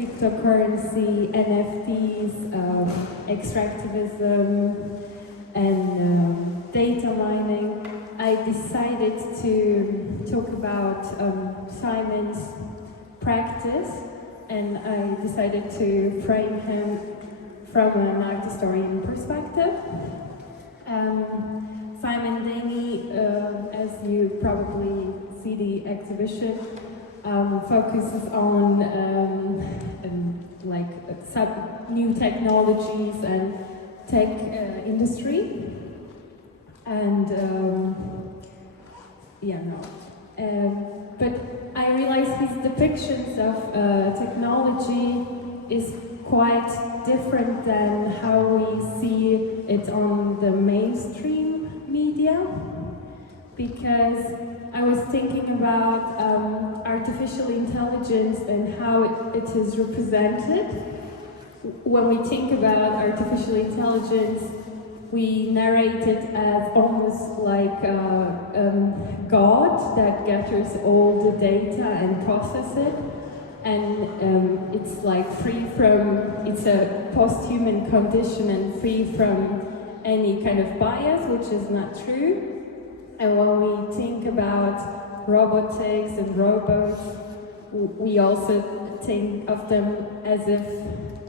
cryptocurrency, NFTs, extractivism, and data mining, I decided to talk about Simon's practice, and I decided to frame him from an art historian perspective. Simon Denny, as you probably see the exhibition, focuses on new technologies and tech industry, and but I realized his depictions of technology is quite different than how we see it on the mainstream media, because I was thinking about artificial intelligence and how it is represented. When we think about artificial intelligence, we narrate it as almost like God that gathers all the data and processes it, and it's like it's a post-human condition and free from any kind of bias, which is not true. And when we think about robotics and robots, we also think of them as if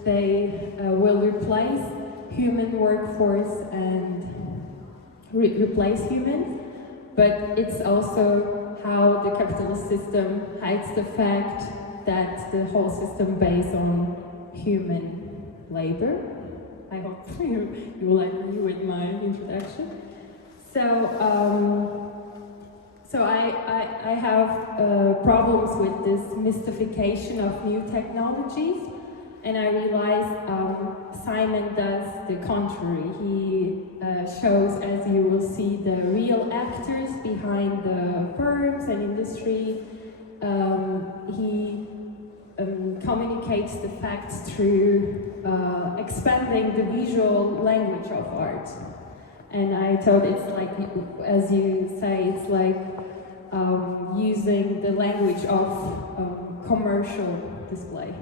they will replace human workforce and replace humans. But it's also how the capitalist system hides the fact that the whole system based on human labor. I hope you will agree with my introduction. So I have problems with this mystification of new technologies, and I realized Simon does the contrary. He shows, as you will see, the real actors behind the firms and industry. He communicates the facts through expanding the visual language of art. And I thought it's like, as you say, it's like using the language of commercial display.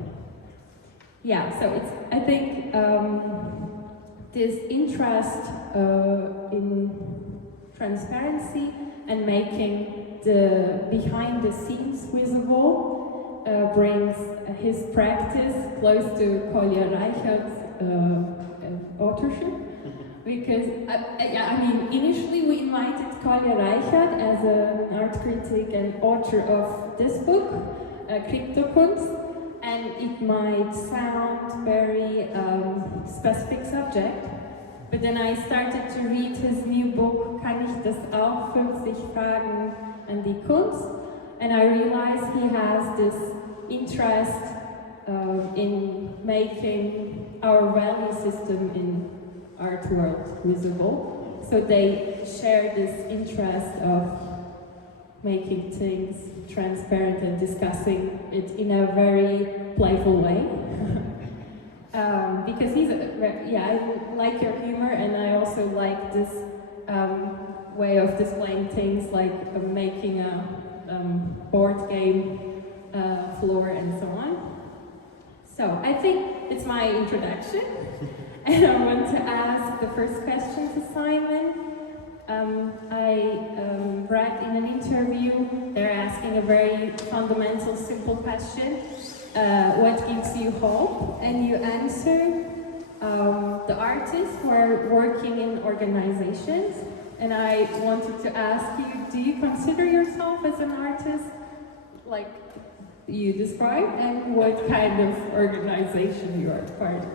Yeah, so it's, I think this interest in transparency and making the behind the scenes visible brings his practice close to Kolja Reichert's authorship. Because, initially we invited Kolja Reichert as an art critic and author of this book, Krypto-Kunst, and it might sound very specific subject, but then I started to read his new book, Kann, auch, 50 Fragen an die Kunst, and I realized he has this interest in making our value system in art world visible. So they share this interest of making things transparent and discussing it in a very playful way. Because I like your humor, and I also like this way of displaying things, like making a board game floor and so on. So I think it's my introduction. And I want to ask the first question to Simon. I read in an interview, they're asking a very fundamental, simple question. What gives you hope? And you answer, the artists who are working in organizations. And I wanted to ask you, do you consider yourself as an artist, like you described, and what kind of organization you are part of?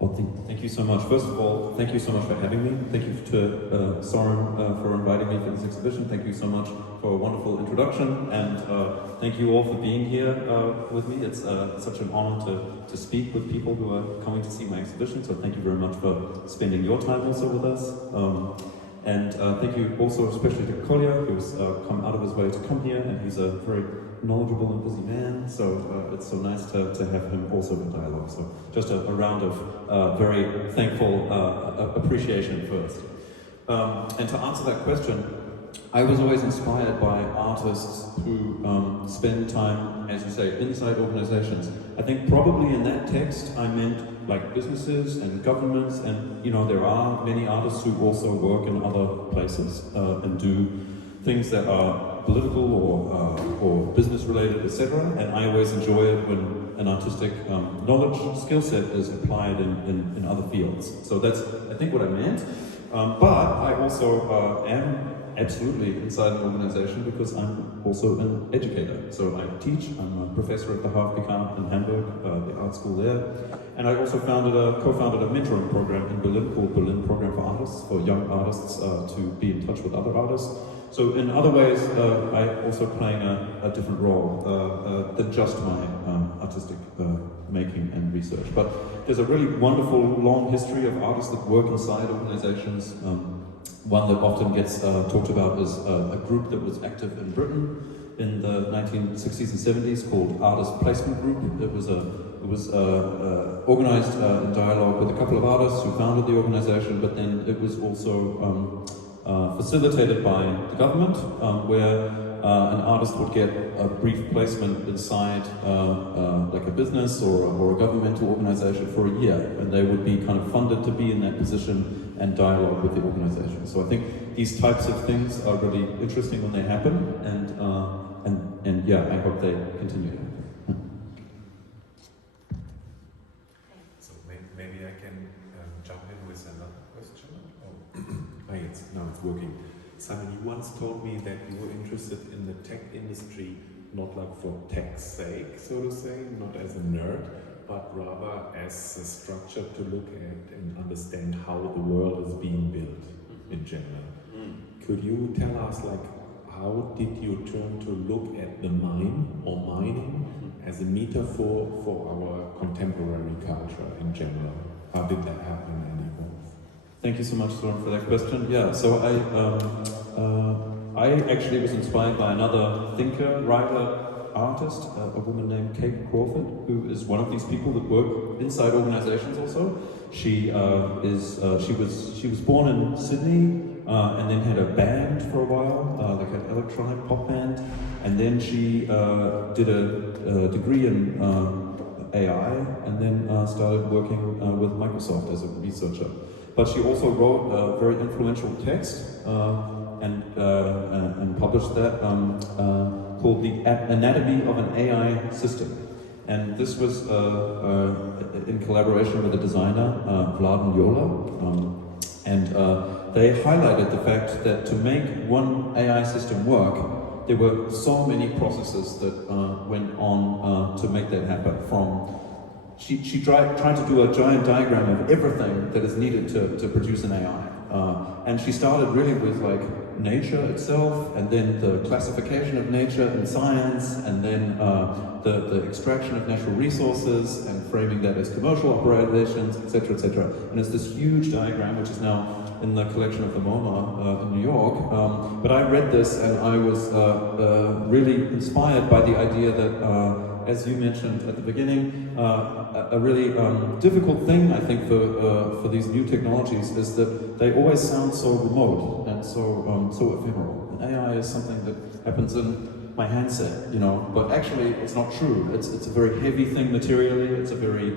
Well, thank you so much. First of all, thank you so much for having me. Thank you to Søren for inviting me for this exhibition. Thank you so much for a wonderful introduction, and thank you all for being here with me. It's such an honor to speak with people who are coming to see my exhibition, so thank you very much for spending your time also with us. And thank you also especially to Kolja, who's come out of his way to come here, and he's a very knowledgeable and busy man, so it's so nice to have him also in dialogue. So just a round of very thankful appreciation first. And to answer that question, I was always inspired by artists who spend time, as you say, inside organizations. I think probably in that text I meant like businesses and governments, and you know, there are many artists who also work in other places and do things that are political or business related, etc. And I always enjoy it when an artistic knowledge, skill set is applied in other fields. So that's, I think, what I meant. But I also am absolutely inside an organization because I'm also an educator. So I teach, I'm a professor at the HDKV in Hamburg, the art school there. And I also co-founded a mentoring program in Berlin called Berlin Program for Artists, for young artists to be in touch with other artists. So in other ways, I'm also playing a different role than just my artistic making and research. But there's a really wonderful long history of artists that work inside organizations. One that often gets talked about is a group that was active in Britain in the 1960s and 70s called Artist Placement Group. It was organized in dialogue with a couple of artists who founded the organization, but then it was also facilitated by the government, where an artist would get a brief placement inside like a business or a governmental organization for a year, and they would be kind of funded to be in that position and dialogue with the organization. So I think these types of things are really interesting when they happen, and yeah, I hope they continue to happen. So maybe I can jump in with another question. Oh, now it's working. Simon, you once told me that you were interested in the tech industry, not like for tech's sake, so to say, not as a nerd, but rather as a structure to look at and understand how the world is being built in general. Could you tell us, like, how did you turn to look at the mine or mining as a metaphor for our contemporary culture in general? How did that happen and evolve? Thank you so much, Søren, for that question. Yeah, so I actually was inspired by another thinker, writer, artist, a woman named Kate Crawford, who is one of these people that work inside organizations also. She was born in Sydney and then had a band for a while, like an electronic pop band, and then she did a degree in AI and then started working with Microsoft as a researcher. But she also wrote a very influential text and published that called The Anatomy of an AI System. And this was in collaboration with a designer, Vladan Jola. And they highlighted the fact that to make one AI system work, there were so many processes that went on to make that happen. She tried to do a giant diagram of everything that is needed to produce an AI. And she started really with like nature itself, and then the classification of nature in science, and then the extraction of natural resources and framing that as commercial operations, etc., etc. And it's this huge diagram which is now in the collection of the MoMA in New York. But I read this and I was really inspired by the idea that as you mentioned at the beginning, a really difficult thing, I think, for these new technologies is that they always sound so remote and so ephemeral. And AI is something that happens in my handset, you know, but actually it's not true. It's a very heavy thing materially. It's a very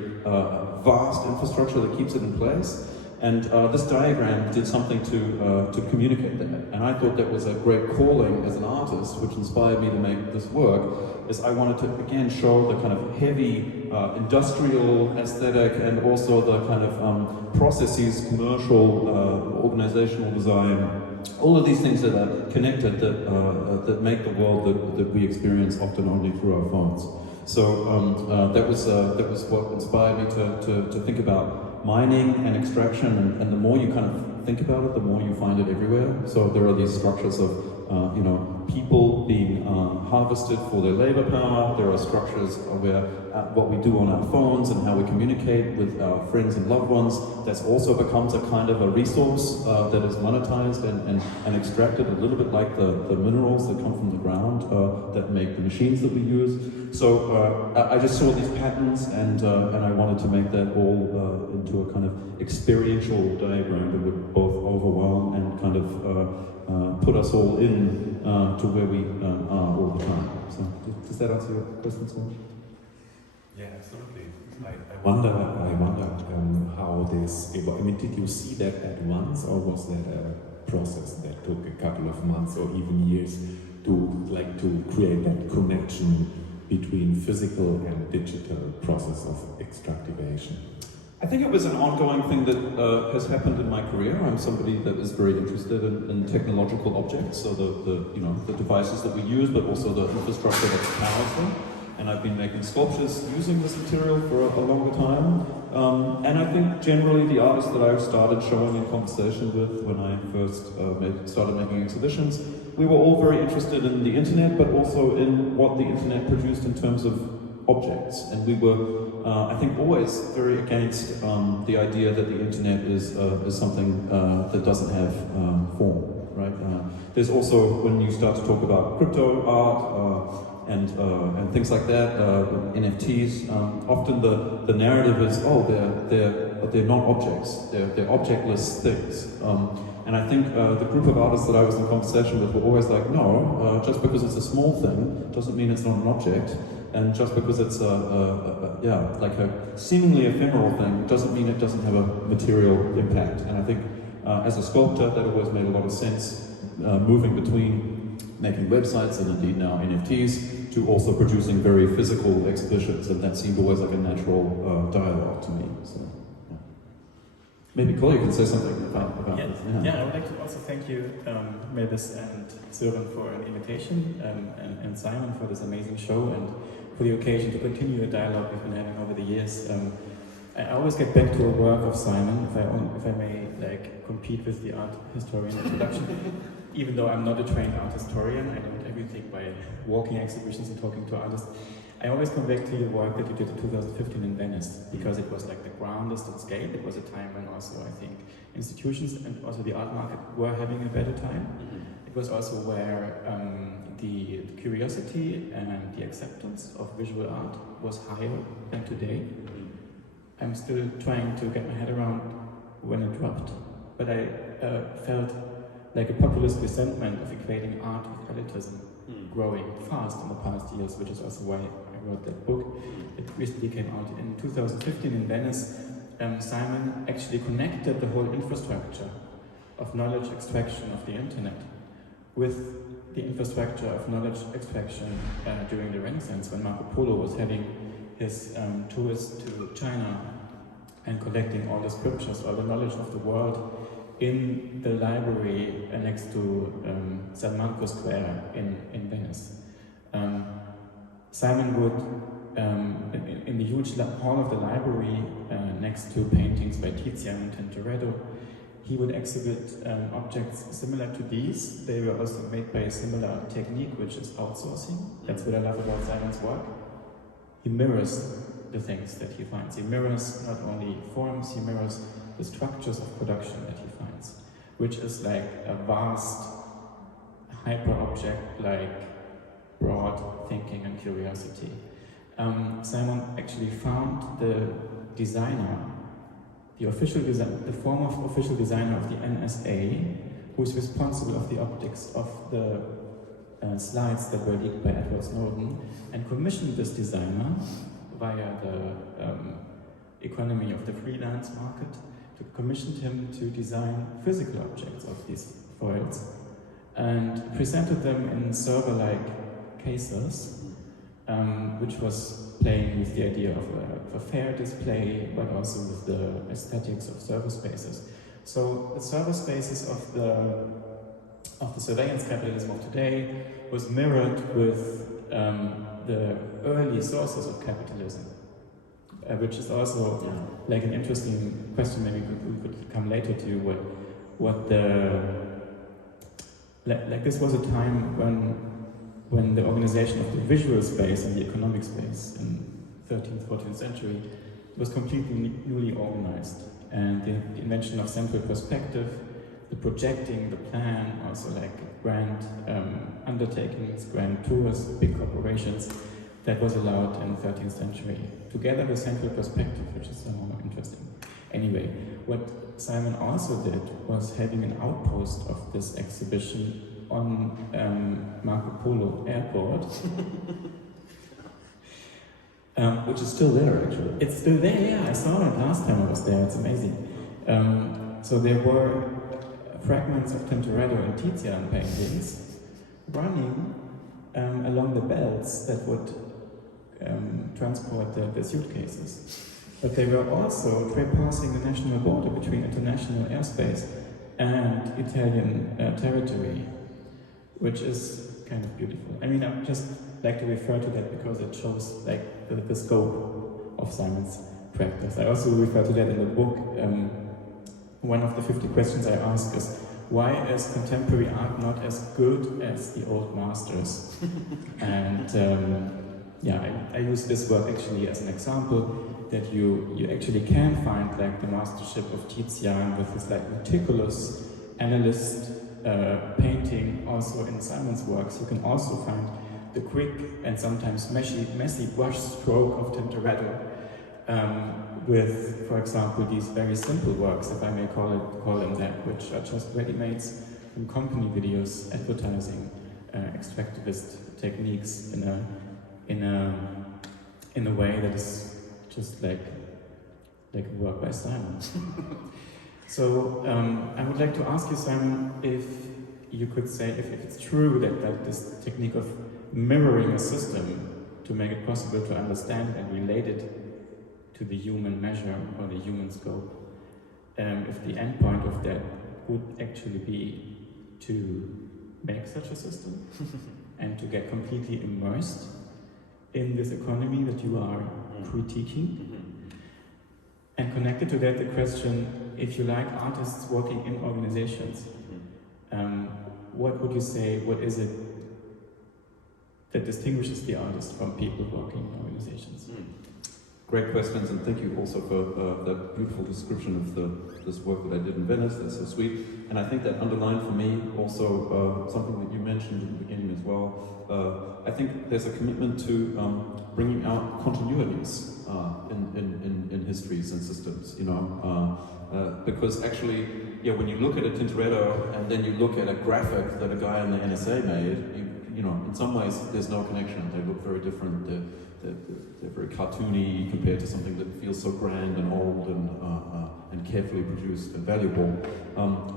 vast infrastructure that keeps it in place. And this diagram did something to communicate that. And I thought that was a great calling as an artist, which inspired me to make this work, is I wanted to, again, show the kind of heavy industrial aesthetic and also the kind of processes, commercial, organizational design, all of these things that are connected that make the world that we experience often only through our phones. So that was what inspired me to think about mining and extraction, and the more you kind of think about it, the more you find it everywhere. So there are these structures of, you know, people being harvested for their labor power. There are structures where what we do on our phones and how we communicate with our friends and loved ones, that's also becomes a kind of a resource that is monetized and extracted, a little bit like the minerals that come from the ground. ground that make the machines that we use. So I just saw these patterns, and I wanted to make that all into a kind of experiential diagram that would both overwhelm and kind of put us all in to where we are all the time. So does that answer your question, Sam? Yeah, absolutely. I wonder how this. I mean, did you see that at once, or was that a process that took a couple of months or even years to create that connection between physical and digital process of extractivation? I think it was an ongoing thing that has happened in my career. I'm somebody that is very interested in technological objects, so the devices that we use, but also the infrastructure that powers them. And I've been making sculptures using this material for a longer time. And I think generally the artists that I've started showing in conversation with when I first started making exhibitions, we were all very interested in the internet, but also in what the internet produced in terms of objects. And we were, I think, always very against the idea that the internet is something that doesn't have form, right? There's also, when you start to talk about crypto art, and things like that, NFTs. Often the narrative is, oh, they're not objects. They're objectless things. And I think the group of artists that I was in conversation with were always like, no, just because it's a small thing doesn't mean it's not an object, and just because it's like a seemingly ephemeral thing doesn't mean it doesn't have a material impact. And I think as a sculptor, that always made a lot of sense, moving between making websites and indeed now NFTs to also producing very physical exhibitions, and that seemed always like a natural dialogue to me. So, yeah. Maybe Kolja can say something about this. Yeah, I would like to also thank you, Mehveş and Søren, for an invitation, and Simon for this amazing show, and for the occasion to continue a dialogue we've been having over the years. I always get back to a work of Simon, if I may, like, compete with the art historian introduction. Even though I'm not a trained art historian, I don't everything by walking exhibitions and talking to artists. I always come back to the work that you did in 2015 in Venice, because it was like the grandest on scale. It was a time when also, I think, institutions and also the art market were having a better time. It was also where the curiosity and the acceptance of visual art was higher than today. I'm still trying to get my head around when it dropped, but I felt like a populist resentment of equating art with elitism growing fast in the past years, which is also why I wrote that book. It recently came out in 2015 in Venice. Simon actually connected the whole infrastructure of knowledge extraction of the internet with the infrastructure of knowledge extraction during the Renaissance, when Marco Polo was having his tours to China and collecting all the scriptures, all the knowledge of the world in the library next to San Marco Square in Venice. Simon would, in the huge hall of the library next to paintings by Tizian and Tintoretto, he would exhibit objects similar to these. They were also made by a similar technique, which is outsourcing. That's what I love about Simon's work. He mirrors the things that he finds. He mirrors not only forms, he mirrors the structures of production that he finds, which is like a vast hyper-object, like broad thinking and curiosity. Simon actually found the designer, the former official designer of the NSA, who's responsible of the optics of the slides that were leaked by Edward Snowden, and commissioned this designer via the economy of the freelance market, commissioned him to design physical objects of these foils and presented them in server-like cases, which was playing with the idea of a fair display, but also with the aesthetics of server spaces. So the server spaces of the surveillance capitalism of today was mirrored with the early sources of capitalism, which is also like an interesting question. Maybe we could come later to what the like this was a time when the organization of the visual space and the economic space in 13th, 14th century was completely newly organized, and the invention of central perspective, the projecting, the plan, also like grand undertakings, grand tours, big corporations, that was allowed in the 13th century, together with central perspective, which is more interesting. Anyway, what Simon also did was having an outpost of this exhibition on Marco Polo Airport. Which is still there, actually. It's still there, yeah, I saw it last time I was there, it's amazing. So there were fragments of Tintoretto and Tizian paintings running along the belts that would transport the suitcases. But they were also trespassing the national border between international airspace and Italian territory, which is kind of beautiful. I mean, I just like to refer to that because it shows like the scope of Simon's practice. I also refer to that in the book. One of the 50 questions I ask is, why is contemporary art not as good as the old masters? And yeah, I use this work actually as an example that you actually can find like the mastership of Tizian with this like meticulous analyst painting also in Simon's works. You can also find the quick and sometimes messy brush stroke of Tintoretto with, for example, these very simple works, if I may call them that, which are just ready-mades from company videos, advertising, extractivist techniques in a way that is just like a work by Simon. So I would like to ask you, Simon, if you could say if it's true that this technique of mirroring a system to make it possible to understand and relate it to the human measure or the human scope, if the end point of that would actually be to make such a system and to get completely immersed in this economy that you are critiquing. And connected to that, the question, if you like artists working in organizations, what would you say, what is it that distinguishes the artist from people working in organizations? Great questions, and thank you also for that beautiful description of this work that I did in Venice. That's so sweet. And I think that underlined for me also something that you mentioned in the beginning as well. I think there's a commitment to bringing out continuities in histories and systems, you know, because actually, yeah, when you look at a Tintoretto and then you look at a graphic that a guy in the NSA made, you know, in some ways there's no connection. They look very different. They're very cartoony compared to something that feels so grand and old and carefully produced and valuable.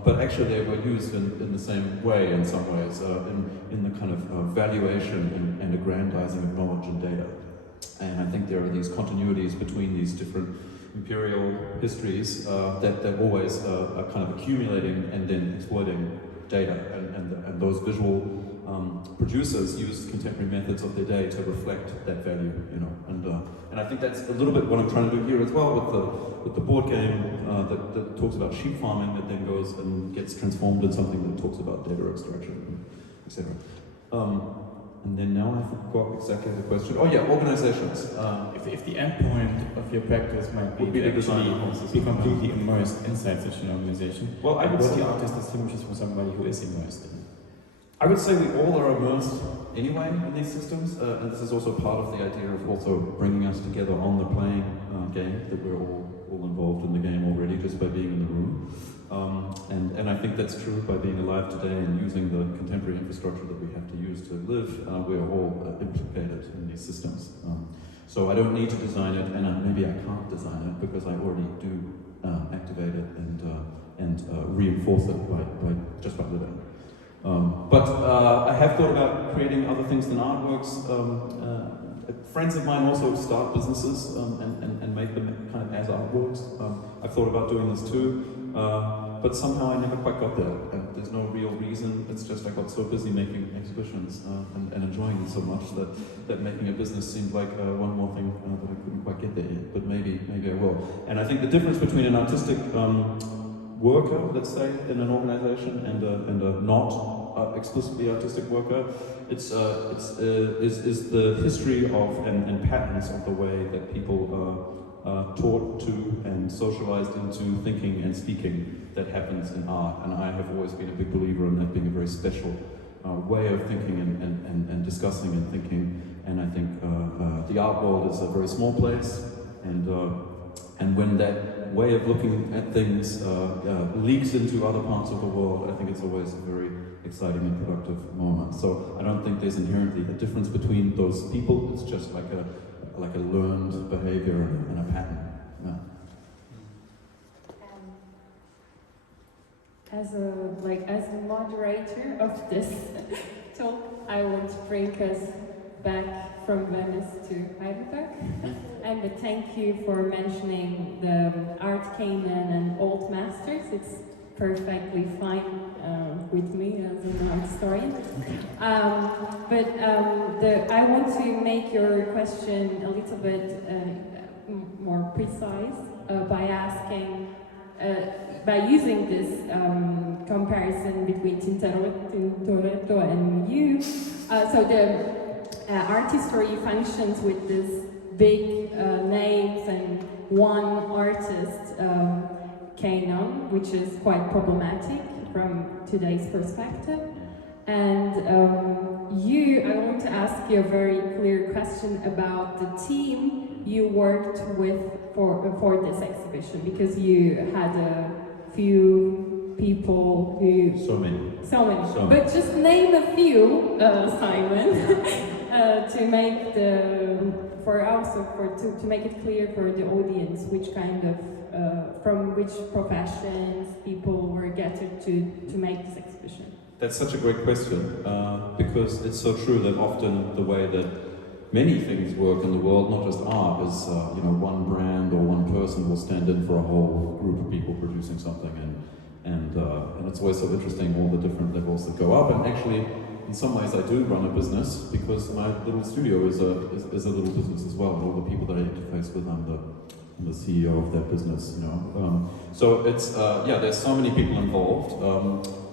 But actually they were used in the same way in some ways, in the kind of valuation and aggrandizing of knowledge and data. And I think there are these continuities between these different imperial histories that always are kind of accumulating and then exploiting data. And those visual producers use contemporary methods of their day to reflect that value, you know, and I think that's a little bit what I'm trying to do here as well with the board game that talks about sheep farming that then goes and gets transformed in something that talks about data extraction, etc. And then now I forgot exactly the question. Oh yeah, organizations. If the end point of your practice might be to actually be completely immersed inside such an organization, well, I would what say the artist distinguishes from somebody who is immersed in. I would say we all are immersed anyway in these systems, and this is also part of the idea of also bringing us together on the playing game, that we're all involved in the game already just by being in the room. And I think that's true by being alive today and using the contemporary infrastructure that we have to use to live. We're all implicated in these systems. So I don't need to design it, and maybe I can't design it because I already do activate it and reinforce it just by living. But I have thought about creating other things than artworks. Friends of mine also start businesses and make them kind of as artworks. I've thought about doing this too, but somehow I never quite got there. And there's no real reason. It's just I got so busy making exhibitions and enjoying them so much that making a business seemed like one more thing that I couldn't quite get there yet. But maybe I will. And I think the difference between an artistic worker, let's say, in an organization and a not explicitly artistic worker, is the history of and patterns of the way that people taught to and socialized into thinking and speaking that happens in art. And I have always been a big believer in that being a very special way of thinking and discussing and thinking. And I think the art world is a very small place, and when that way of looking at things leaks into other parts of the world, I think it's always a very exciting and productive moment. So I don't think there's inherently a difference between those people. It's just like a learned behavior and a pattern. Yeah. As a moderator of this talk, I want to bring us back from Venice to Heidelberg. And thank you for mentioning the art canon and old masters. It's perfectly fine with me as an art historian. I want to make your question a little bit more precise by asking, by using this comparison between Tintoretto and you. So the art history functions with this big names and one artist canon, which is quite problematic from today's perspective. And I want to ask you a very clear question about the team you worked with for this exhibition, because you had a few people who... So many. But just name a few, Simon, to make to make it clear for the audience which kind of from which professions people were gathered to make this exhibition. That's such a great question, because it's so true that often the way that many things work in the world, not just art, is one brand or one person will stand in for a whole group of people producing something, and it's always so interesting all the different levels that go up. And actually, in some ways, I do run a business because my little studio is a little business as well. And all the people that I interface with, I'm the CEO of that business. So it's there's so many people involved.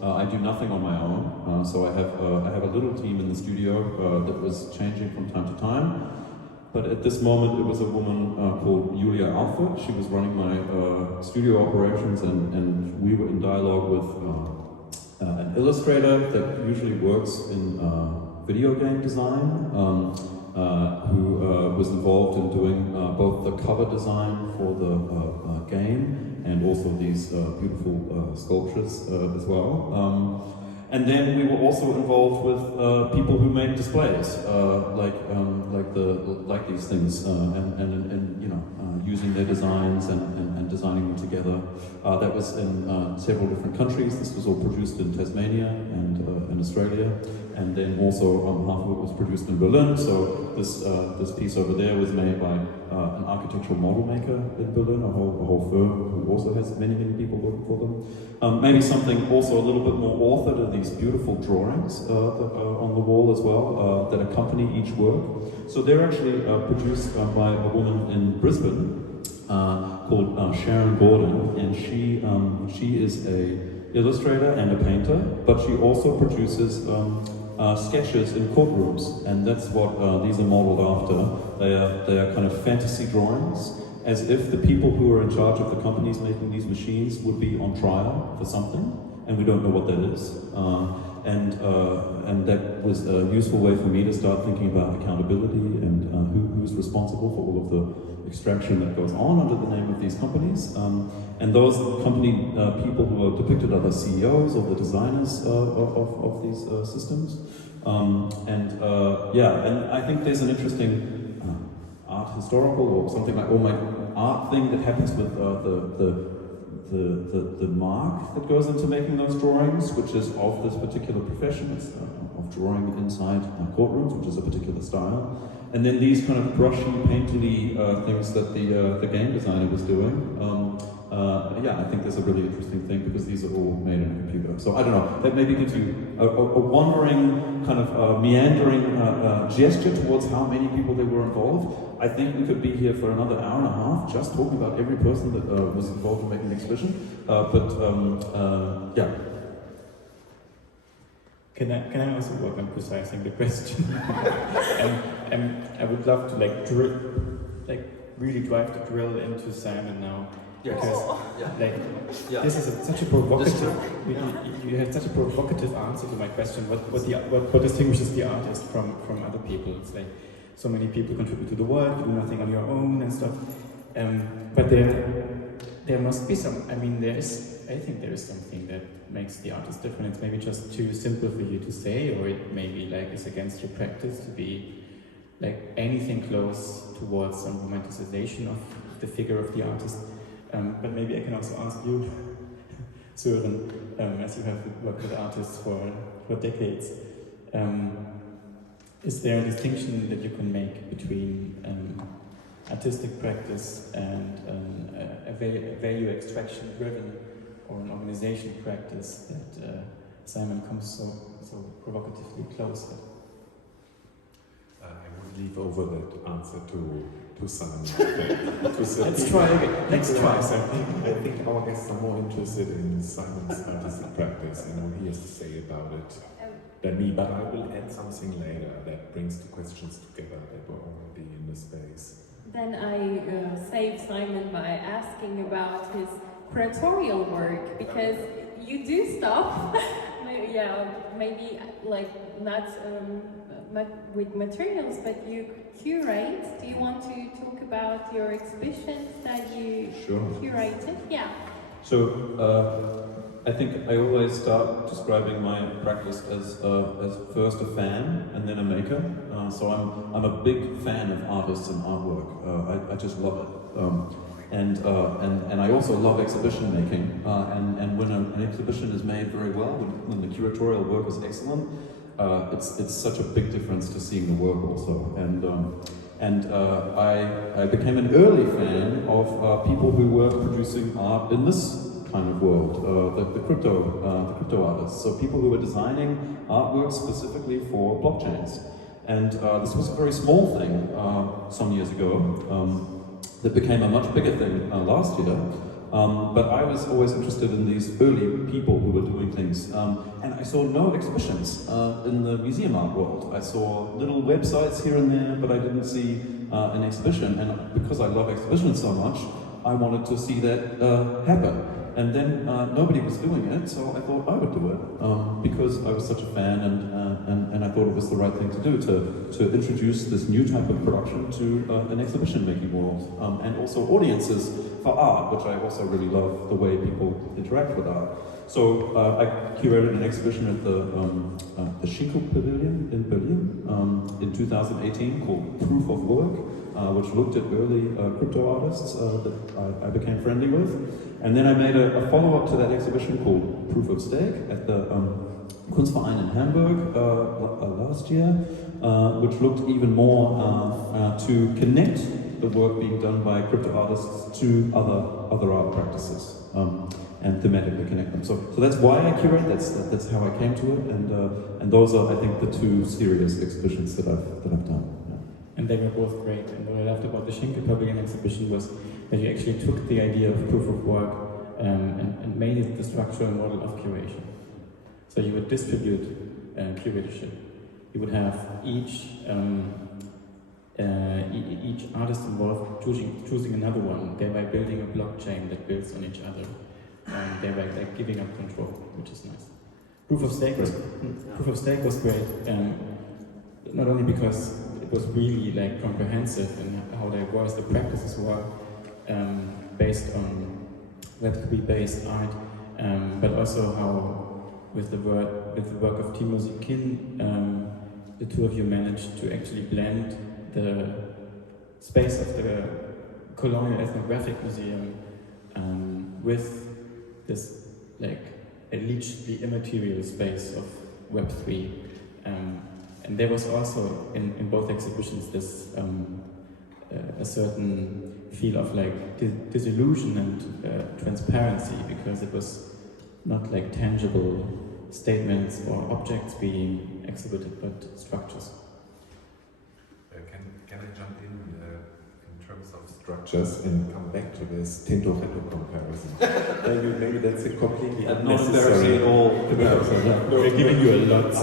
I do nothing on my own. So I have a little team in the studio that was changing from time to time. But at this moment, it was a woman called Julia Alford. She was running my studio operations, and we were in dialogue with an illustrator that usually works in video game design, who was involved in doing both the cover design for the game and also these beautiful sculptures as well. And then we were also involved with people who made displays, like these things, and using their designs and designing them together. That was in several different countries. This was all produced in Tasmania and in Australia, and then also half of it was produced in Berlin. So this piece over there was made by an architectural model maker in Berlin, a whole firm who also has many people working for them. Maybe something also a little bit more authored are these beautiful drawings that are on the wall as well that accompany each work. So they're actually produced by a woman in Brisbane called Sharon Gordon, and she is a illustrator and a painter, but she also produces sketches in courtrooms, and that's what these are modeled after. They are kind of fantasy drawings, as if the people who are in charge of the companies making these machines would be on trial for something, and we don't know what that is. And that was a useful way for me to start thinking about accountability and who's responsible for all of the extraction that goes on under the name of these companies. And those company people who are depicted are the CEOs or the designers of these systems. And I think there's an interesting art historical or something like, or my art thing that happens with the mark that goes into making those drawings, which is of this particular profession. It's of drawing inside courtrooms, which is a particular style. And then these kind of brushy, painterly things that the game designer was doing. I think there's a really interesting thing because these are all made in a computer. So I don't know, that maybe gives you a wandering, kind of meandering gesture towards how many people there were involved. I think we could be here for another hour and a half just talking about every person that was involved in making the exhibition. Can I also work on precising the question? I would love to really drive the drill into Simon now. Yes. Because like Yeah. this is such a provocative. You had such a provocative answer to my question. What distinguishes the artist from other people? It's like so many people contribute to the work, you do nothing on your own and stuff. But there must be some. I mean, I think there is something that makes the artist different. It's maybe just too simple for you to say, or it maybe like is against your practice to be like anything close towards some romanticization of the figure of the artist. But maybe I can also ask you, Søren, as you have worked with artists for decades, is there a distinction that you can make between artistic practice and a value extraction driven or an organization practice that Simon comes so provocatively close with? I would leave over that answer to Simon. Let's try again. Let's try. I think our guests are more interested in Simon's artistic practice and what he has to say about it than me, but I will add something later that brings the questions together that were already in the space. Then I saved Simon by asking about his curatorial work, because you do stuff, yeah, maybe like not with materials, but you curate. Do you want to talk about your exhibitions that you curated? Yeah. So I think I always start describing my practice as first a fan and then a maker. So I'm a big fan of artists and artwork. I just love it. And I also love exhibition making. And when an exhibition is made very well, when the curatorial work is excellent, it's such a big difference to seeing the work also. And I became an early fan of people who were producing art in this kind of world, the crypto artists. So people who were designing artworks specifically for blockchains. And this was a very small thing some years ago that became a much bigger thing last year. But I was always interested in these early people who were doing things. And I saw no exhibitions in the museum art world. I saw little websites here and there, but I didn't see an exhibition. And because I love exhibitions so much, I wanted to see that happen. And then nobody was doing it, so I thought I would do it because I was such a fan, and I thought it was the right thing to do to introduce this new type of production to an exhibition-making world, and also audiences for art, which I also really love the way people interact with art. So I curated an exhibition at the Shinko Pavilion in Berlin in 2018 called Proof of Work, which looked at early crypto artists that I became friendly with. And then I made a follow-up to that exhibition called Proof of Stake at the Kunstverein in Hamburg last year, which looked even more to connect the work being done by crypto artists to other art practices and thematically connect them. So that's why I curate. That's how I came to it, and those are, I think, the two serious exhibitions that I've done. And they were both great. And what I loved about the Shinko Pavilion exhibition was that you actually took the idea of proof of work and made it the structural model of curation. So you would distribute curatorship. You would have each artist involved choosing another one, thereby building a blockchain that builds on each other, thereby like giving up control, which is nice. Proof of stake was great, not only because it was really like comprehensive and how diverse the practices were based on Web3 based art, but also how with the work of Timothy Kann, the two of you managed to actually blend the space of the Colonial Ethnographic Museum with this like allegedly immaterial space of Web3. And there was also in both exhibitions this a certain feel of like disillusion and transparency, because it was not like tangible statements or objects being exhibited, but structures. Can I jump in terms of structure? structures and come back to this Tintoretto comparison. maybe that's a completely Not unnecessary embarrassing at all comparison. We're giving you a lot.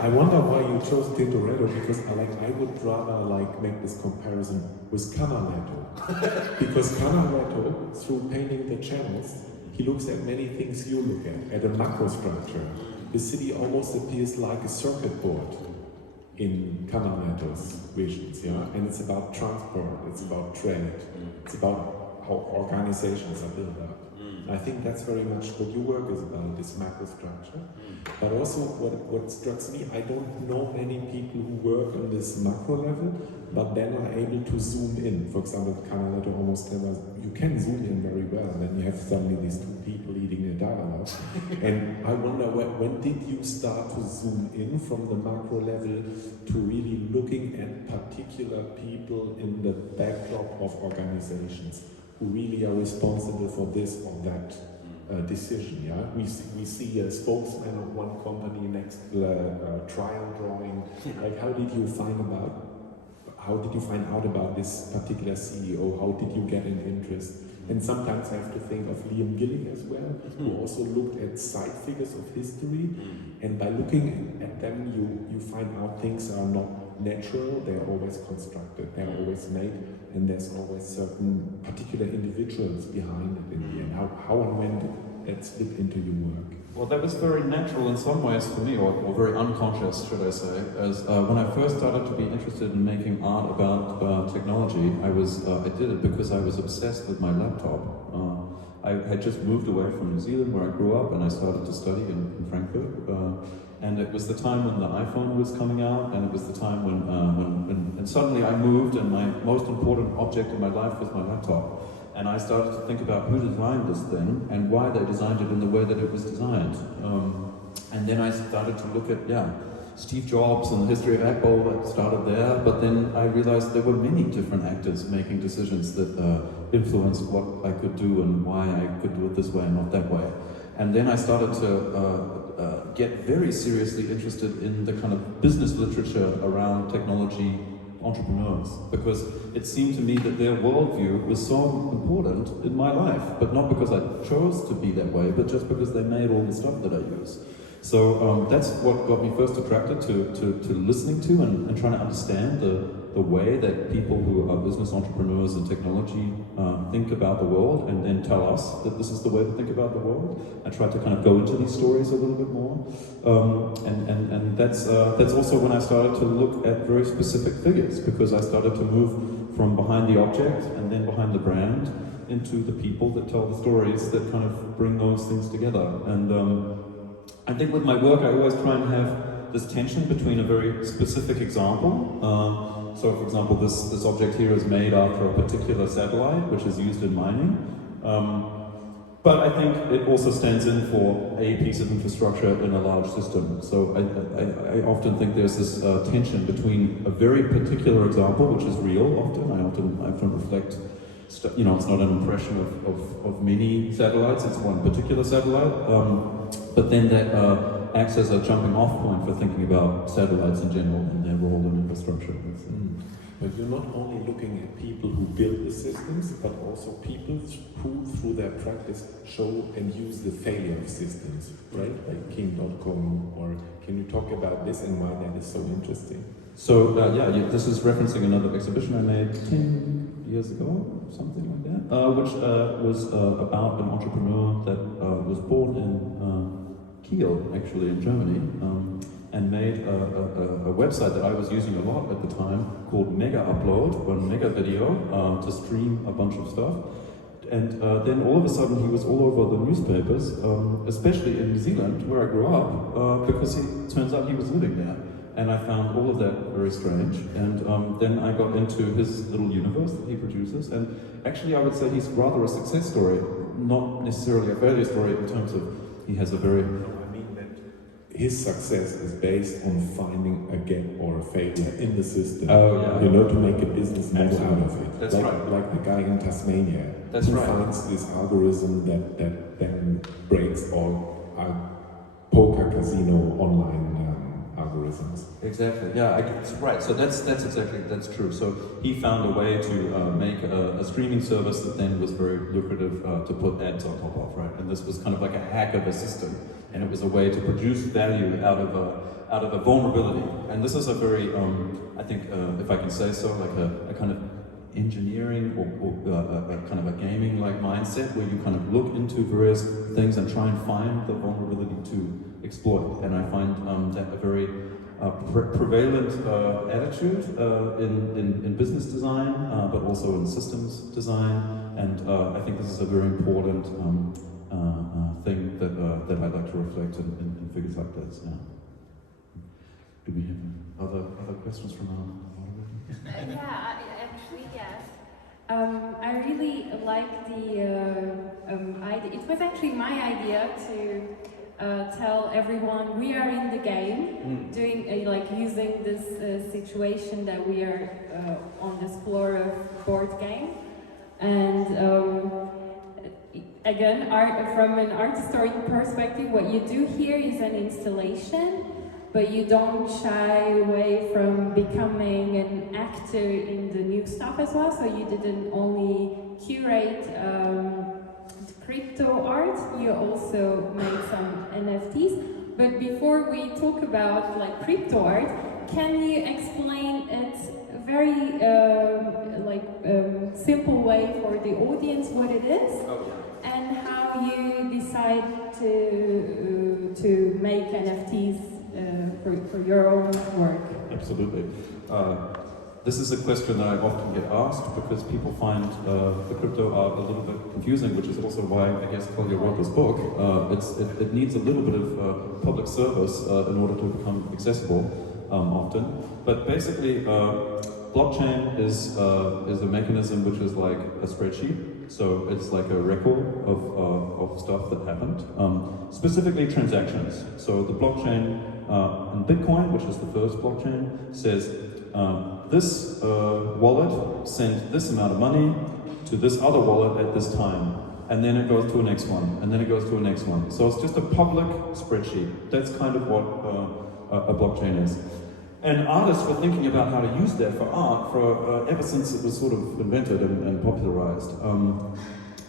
I wonder why you chose Tintoretto, because I would rather make this comparison with Canaletto. Because Canaletto, through painting the channels, he looks at many things you look at a macro structure. The city almost appears like a circuit board in Canaletto's visions, yeah? And it's about transport, it's about trade, it's about how organizations are built up. I think that's very much what your work is about, this macro structure. But also what strikes me, I don't know many people who work on this macro level, but then are able to zoom in. For example, Canaletto almost never, you can zoom in very well, and then you have suddenly these two people leading a dialogue. And I wonder, when did you start to zoom in from the macro level to really looking at particular people in the backdrop of organizations who really are responsible for this or that decision, yeah? We see a spokesman of one company next trial drawing. How did you find out about this particular CEO? How did you get an interest? And sometimes I have to think of Liam Gilling as well, who also looked at side figures of history, and by looking at them, you find out things are not natural, they're always constructed, they're always made, and there's always certain particular individuals behind it in the end. How and when did that slip into your work? Well, that was very natural in some ways for me, or very unconscious, should I say. As when I first started to be interested in making art about technology, I did it because I was obsessed with my laptop. I had just moved away from New Zealand, where I grew up, and I started to study in Frankfurt. And it was the time when the iPhone was coming out, and it was the time when suddenly I moved, and my most important object in my life was my laptop. And I started to think about who designed this thing and why they designed it in the way that it was designed. And then I started to look at, Steve Jobs and the history of Apple. That started there, but then I realized there were many different actors making decisions that influenced what I could do and why I could do it this way and not that way. And then I started to get very seriously interested in the kind of business literature around technology entrepreneurs, because it seemed to me that their worldview was so important in my life, but not because I chose to be that way, but just because they made all the stuff that I use. So that's what got me first attracted to listening to and trying to understand the way that people who are business entrepreneurs in technology think about the world, and then tell us that this is the way to think about the world. I tried to kind of go into these stories a little bit more, and that's also when I started to look at very specific figures, because I started to move from behind the object and then behind the brand into the people that tell the stories that kind of bring those things together. And I think with my work, I always try and have this tension between a very specific example. So, for example, this object here is made after a particular satellite, which is used in mining. But I think it also stands in for a piece of infrastructure in a large system. So I often think there's this tension between a very particular example, which is real often. I often reflect, it's not an impression of many satellites, it's one particular satellite. But then that acts as a jumping off point for thinking about satellites in general and their role in infrastructure. But you're not only looking at people who build the systems, but also people who, through their practice, show and use the failure of systems, right? Like King.com, or can you talk about this and why that is so interesting? So, this is referencing another exhibition I made 10 years ago, something like that, which was about an entrepreneur that was born in Kiel, actually, in Germany, and made a website that I was using a lot at the time called Mega Upload, or Mega Video, to stream a bunch of stuff. And then all of a sudden he was all over the newspapers, especially in New Zealand, where I grew up, because it turns out he was living there. And I found all of that very strange. And then I got into his little universe that he produces. And actually I would say he's rather a success story, not necessarily a failure story in terms of he has a very... His success is based on finding a gap or a failure in the system. Oh, yeah. To make a business model out of it. That's right. Like the guy in Tasmania. That's who right. finds this algorithm that then breaks all poker casino online algorithms. Exactly. Yeah, right. So that's true. So he found a way to make a streaming service that then was very lucrative to put ads on top of, right? And this was kind of like a hack of a system, and it was a way to produce value out of a vulnerability. And this is a very, I think, if I can say so, like a kind of engineering or a kind of a gaming-like mindset where you kind of look into various things and try and find the vulnerability to exploit. And I find that a very prevalent attitude in business design, but also in systems design. And I think this is a very important thing that I'd like to reflect in figures like this. Yeah. Do we have other questions from our audience? Actually, yes. I really like the idea. It was actually my idea to tell everyone we are in the game, doing like using this situation that we are on this floor of board game, and again, from an art historian perspective, what you do here is an installation. But you don't shy away from becoming an actor in the new stuff as well. So you didn't only curate crypto art, you also made some NFTs. But before we talk about like crypto art, can you explain it very simple way for the audience what it is and how you decide to make NFTs? For your own work? Absolutely. This is a question that I often get asked because people find the crypto art a little bit confusing, which is also why I guess Kolja wrote this book. It needs a little bit of public service in order to become accessible often. But basically, blockchain is a mechanism which is like a spreadsheet. So it's like a record of stuff that happened, specifically transactions. So the blockchain in Bitcoin, which is the first blockchain, says this wallet sent this amount of money to this other wallet at this time, and then it goes to a next one, and then it goes to a next one. So it's just a public spreadsheet. That's kind of what a blockchain is. And artists were thinking about how to use that for art for ever since it was sort of invented and popularized.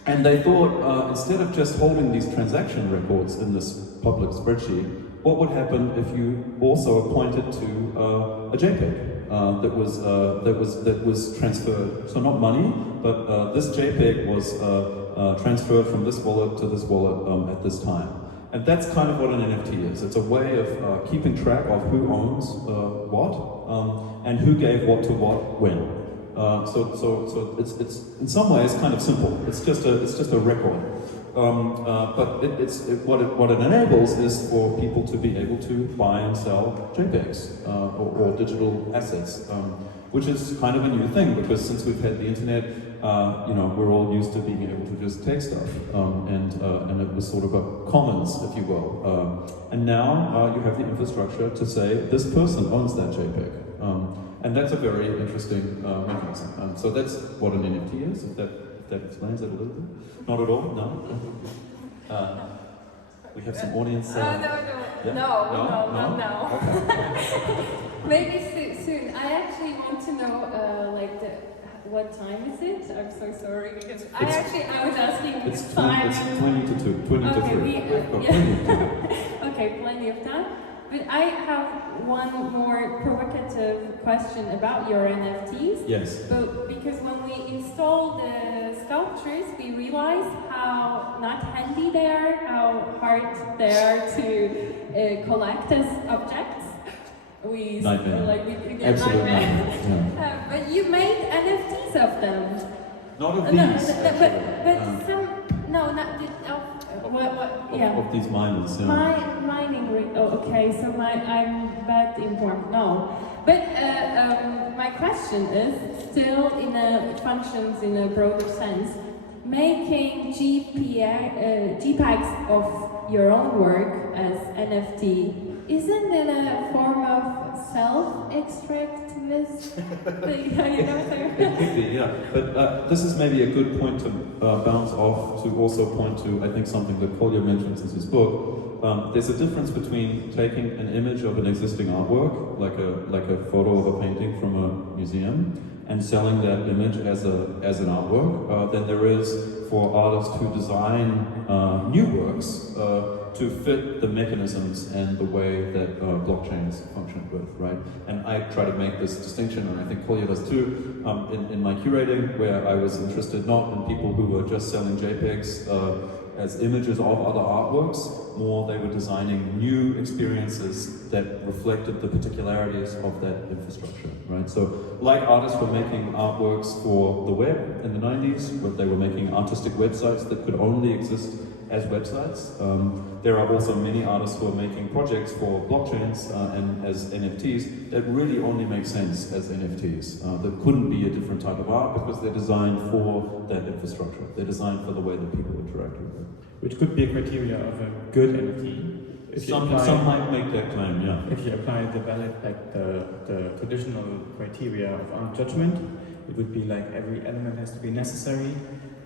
And they thought, instead of just holding these transaction records in this public spreadsheet, what would happen if you also pointed to a JPEG that was transferred? So not money, but this JPEG was transferred from this wallet to this wallet at this time. And that's kind of what an NFT is. It's a way of keeping track of who owns what and who gave what to what when. So it's in some ways kind of simple. It's just a record. But what it enables is for people to be able to buy and sell JPEGs or digital assets, which is kind of a new thing because since we've had the internet, we're all used to being able to just take stuff, and it was sort of a commons, if you will. And now you have the infrastructure to say this person owns that JPEG, and that's a very interesting mechanism. So that's what an NFT is. If that explains it a little bit. Not at all. No. We have some audience. No. Okay. Maybe soon. I actually want to know, what time is it? I'm so sorry because I was asking it's time. It's 20 to 2, 20 to 3. We've got plenty of time. Okay, plenty of time. But I have one more provocative question about your NFTs. Yes. But because when we install the sculptures, we realize how not handy they are, how hard they are to collect as objects. Nightmare. We Absolute nightmare. Yeah. But you made NFTs of them. Not of these. But some. No, not the. Of these miners. Yeah. Mining. Okay. So I'm bad informed. No. But my question is still functions in a broader sense. Making JPEGs of your own work as NFT, isn't it a form of self-extractivist? You know, It could be, yeah. But this is maybe a good point to bounce off to also point to, I think, something that Kolja mentions in his book. There's a difference between taking an image of an existing artwork, like a photo of a painting from a museum, and selling that image as an artwork, than there is for artists who design new works to fit the mechanisms and the way that blockchains function with, right? And I try to make this distinction, and I think Kolja does too, in my curating, where I was interested not in people who were just selling JPEGs as images of other artworks, more they were designing new experiences that reflected the particularities of that infrastructure, right? So, like artists were making artworks for the web in the 90s, where they were making artistic websites that could only exist as websites. There are also many artists who are making projects for blockchains and as NFTs that really only make sense as NFTs. That couldn't be a different type of art because they're designed for that infrastructure. They're designed for the way that people interact with it. Which could be a criteria of a good NFT. Some might make that claim, yeah. If you apply the valid, like the traditional criteria of art judgment, it would be like every element has to be necessary,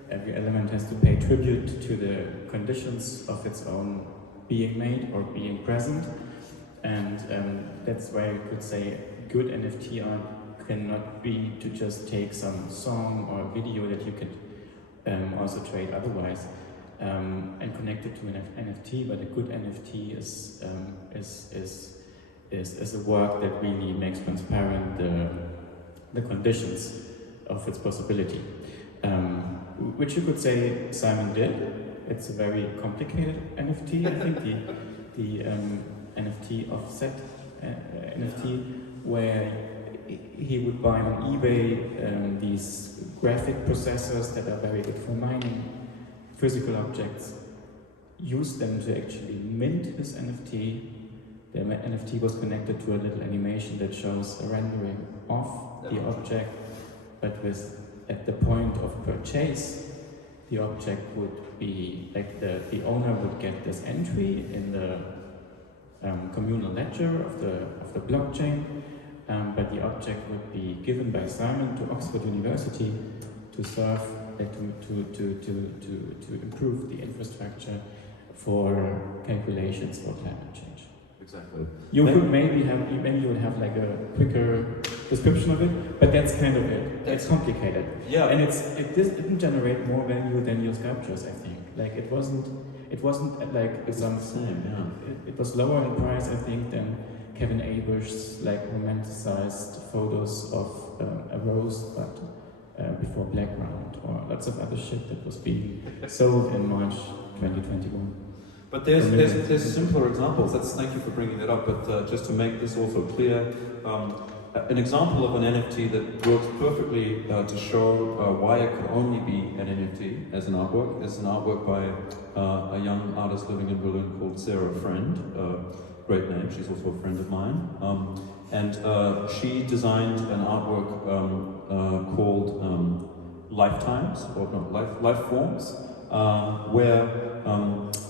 every element has to pay tribute to the conditions of its own being made or being present, and that's why you could say good NFT art cannot be to just take some song or video that you could also trade otherwise and connect it to an NFT, but a good NFT is a work that really makes transparent the conditions of its possibility. Which you could say Simon did. It's a very complicated NFT. I think the NFT offset NFT, where he would buy on eBay these graphic processors that are very good for mining physical objects, use them to actually mint his NFT. The NFT was connected to a little animation that shows a rendering of the object, but with at the point of purchase, the object would be, like the owner would get this entry in the communal ledger of the blockchain, but the object would be given by Simon to Oxford University to serve, to improve the infrastructure for calculations for climate change. Exactly. You could maybe you would have like a quicker description of it, but that's kind of it. It's complicated. Yeah. And it didn't generate more value than your sculptures, I think. Like it wasn't like some same, yeah. It was lower in price, I think, than Kevin Aber's like romanticized photos of a rose, but before background, or lots of other shit that was being sold in March 2021. But there's simpler examples. Thank you for bringing that up. But just to make this also clear, an example of an NFT that works perfectly to show why it could only be an NFT as an artwork is an artwork by a young artist living in Berlin called Sarah Friend. Great name. She's also a friend of mine. And she designed an artwork called Lifetimes, or no, Life Forms, where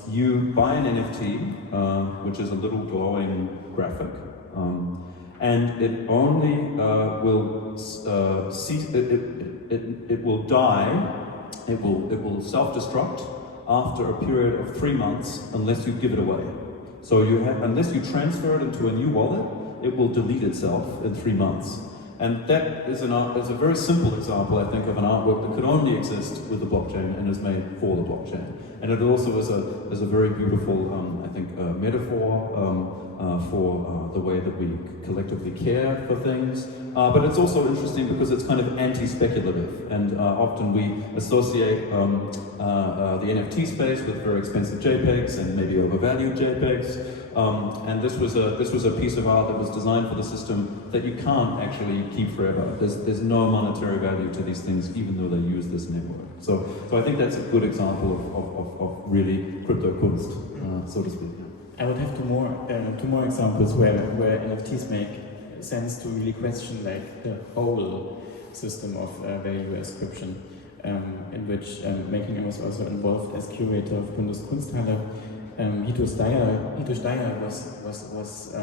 you buy an NFT, which is a little glowing graphic, and it only will it will die. It will self-destruct after a period of 3 months, unless you give it away. So unless you transfer it into a new wallet, it will delete itself in 3 months. And that is a very simple example, I think, of an artwork that could only exist with the blockchain and is made for the blockchain. And it also is a very beautiful, I think, metaphor for the way that we collectively care for things. But it's also interesting because it's kind of anti-speculative, and often we associate the NFT space with very expensive JPEGs and maybe overvalued JPEGs. And this was a piece of art that was designed for the system that you can't actually keep forever. There's no monetary value to these things, even though they use this network. So I think that's a good example of really Krypto-Kunst, so to speak. I would have two more examples where NFTs make sense to really question like the whole system of value ascription, in which Making was also involved as curator of Bundeskunsthalle. Hito Steyer was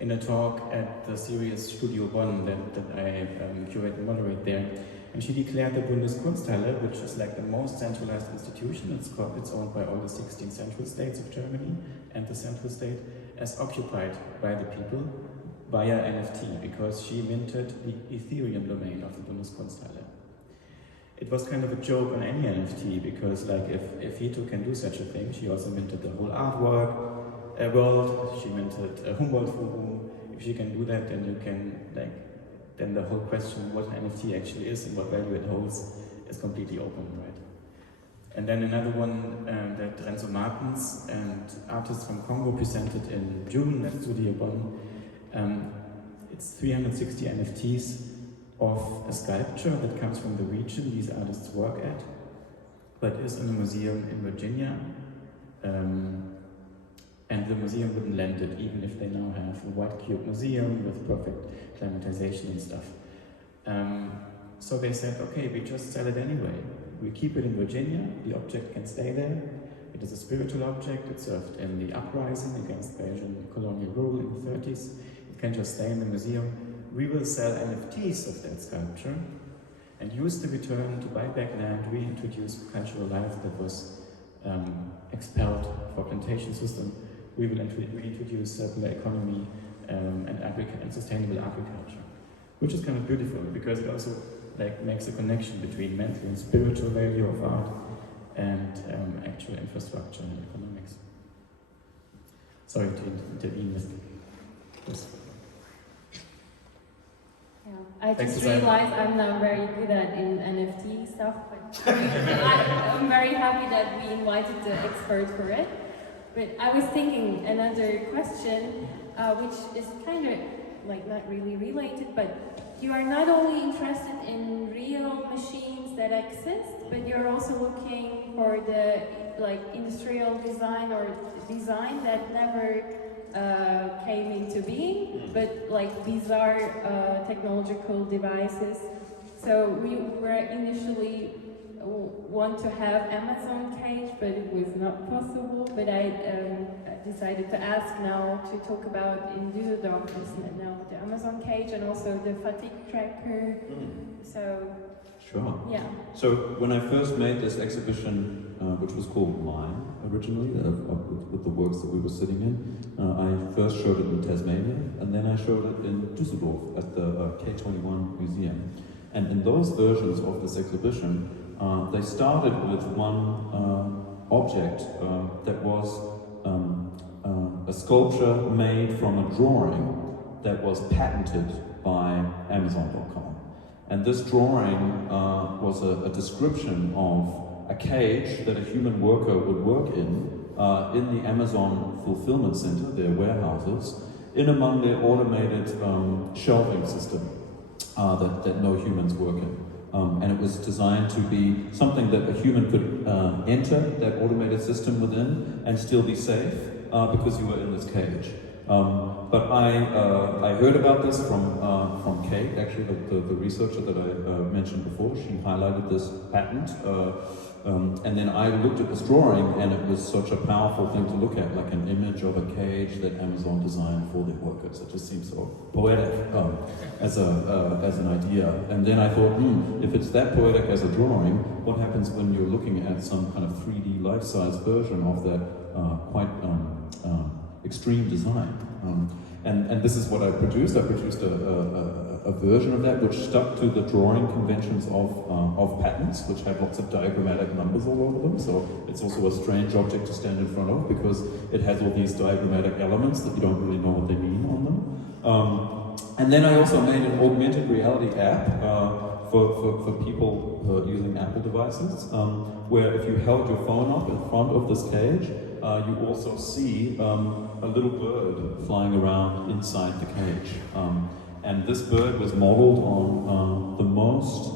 in a talk at the series STUDIO BONN that I curate and moderate there. And she declared the Bundeskunsthalle, which is like the most centralized institution, it's owned by all the 16 central states of Germany and the central state, as occupied by the people via NFT, because she minted the Ethereum domain of the Bundeskunsthalle. It was kind of a joke on any NFT, because like if Hito can do such a thing, she also minted the whole artwork world, she minted a Humboldt Forum. If she can do that, then you can then the whole question what an NFT actually is and what value it holds is completely open, right? And then another one that Renzo Martens and artists from Congo presented in June at Studio Bonn. It's 360 NFTs of a sculpture that comes from the region these artists work at, but is in a museum in Virginia. And the museum wouldn't lend it, even if they now have a white cube museum with perfect climatization and stuff. So they said, okay, we just sell it anyway. We keep it in Virginia, the object can stay there. It is a spiritual object, it served in the uprising against Belgian colonial rule in the 30s. It can just stay in the museum. We will sell NFTs of that sculpture and use the return to buy back land, reintroduce cultural life that was expelled for plantation system. We will reintroduce circular economy and sustainable agriculture, which is kind of beautiful because it also makes a connection between mental and spiritual value of art and actual infrastructure and economics. Sorry to intervene with this. Yeah, I just realized I'm not very good at NFT stuff, but I'm very happy that we invited the expert for it. But I was thinking another question, which is kind of not really related, but you are not only interested in real machines that exist, but you're also looking for the industrial design or design that never came into being, but bizarre technological devices. So we were initially want to have Amazon cage, but it was not possible. But I decided to ask now to talk about in Düsseldorf now the Amazon cage and also the fatigue tracker. So sure. Yeah. So when I first made this exhibition, which was called Mine originally, with the works that we were sitting in, I first showed it in Tasmania, and then I showed it in Düsseldorf at the K21 Museum. And in those versions of this exhibition, they started with one object that was a sculpture made from a drawing that was patented by Amazon.com. And this drawing was a description of a cage that a human worker would work in the Amazon fulfillment center, their warehouses, in among their automated shelving system that no humans work in. And it was designed to be something that a human could enter that automated system within and still be safe because you were in this cage. But I heard about this from Kate, actually the researcher that I mentioned before. She highlighted this patent, and then I looked at this drawing, and it was such a powerful thing to look at, like an image of a cage that Amazon designed for their workers. It just seems so poetic as an idea. And then I thought, if it's that poetic as a drawing, what happens when you're looking at some kind of 3D life-size version of that quite extreme design? And this is what I produced. I produced a version of that which stuck to the drawing conventions of patents, which have lots of diagrammatic numbers all over them. So it's also a strange object to stand in front of because it has all these diagrammatic elements that you don't really know what they mean on them. And then I also made an augmented reality app for people using Apple devices, where if you held your phone up in front of this cage, you also see a little bird flying around inside the cage. And this bird was modeled on the most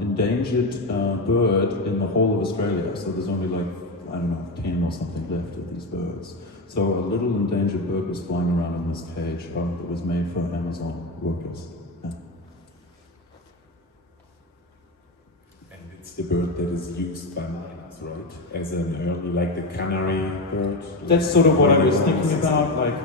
endangered bird in the whole of Australia. So there's only 10 or something left of these birds. So a little endangered bird was flying around in this cage that was made for Amazon workers. Yeah. And it's the bird that is used by miners. right? As an early, like the canary bird. That's sort of what I was thinking about, like,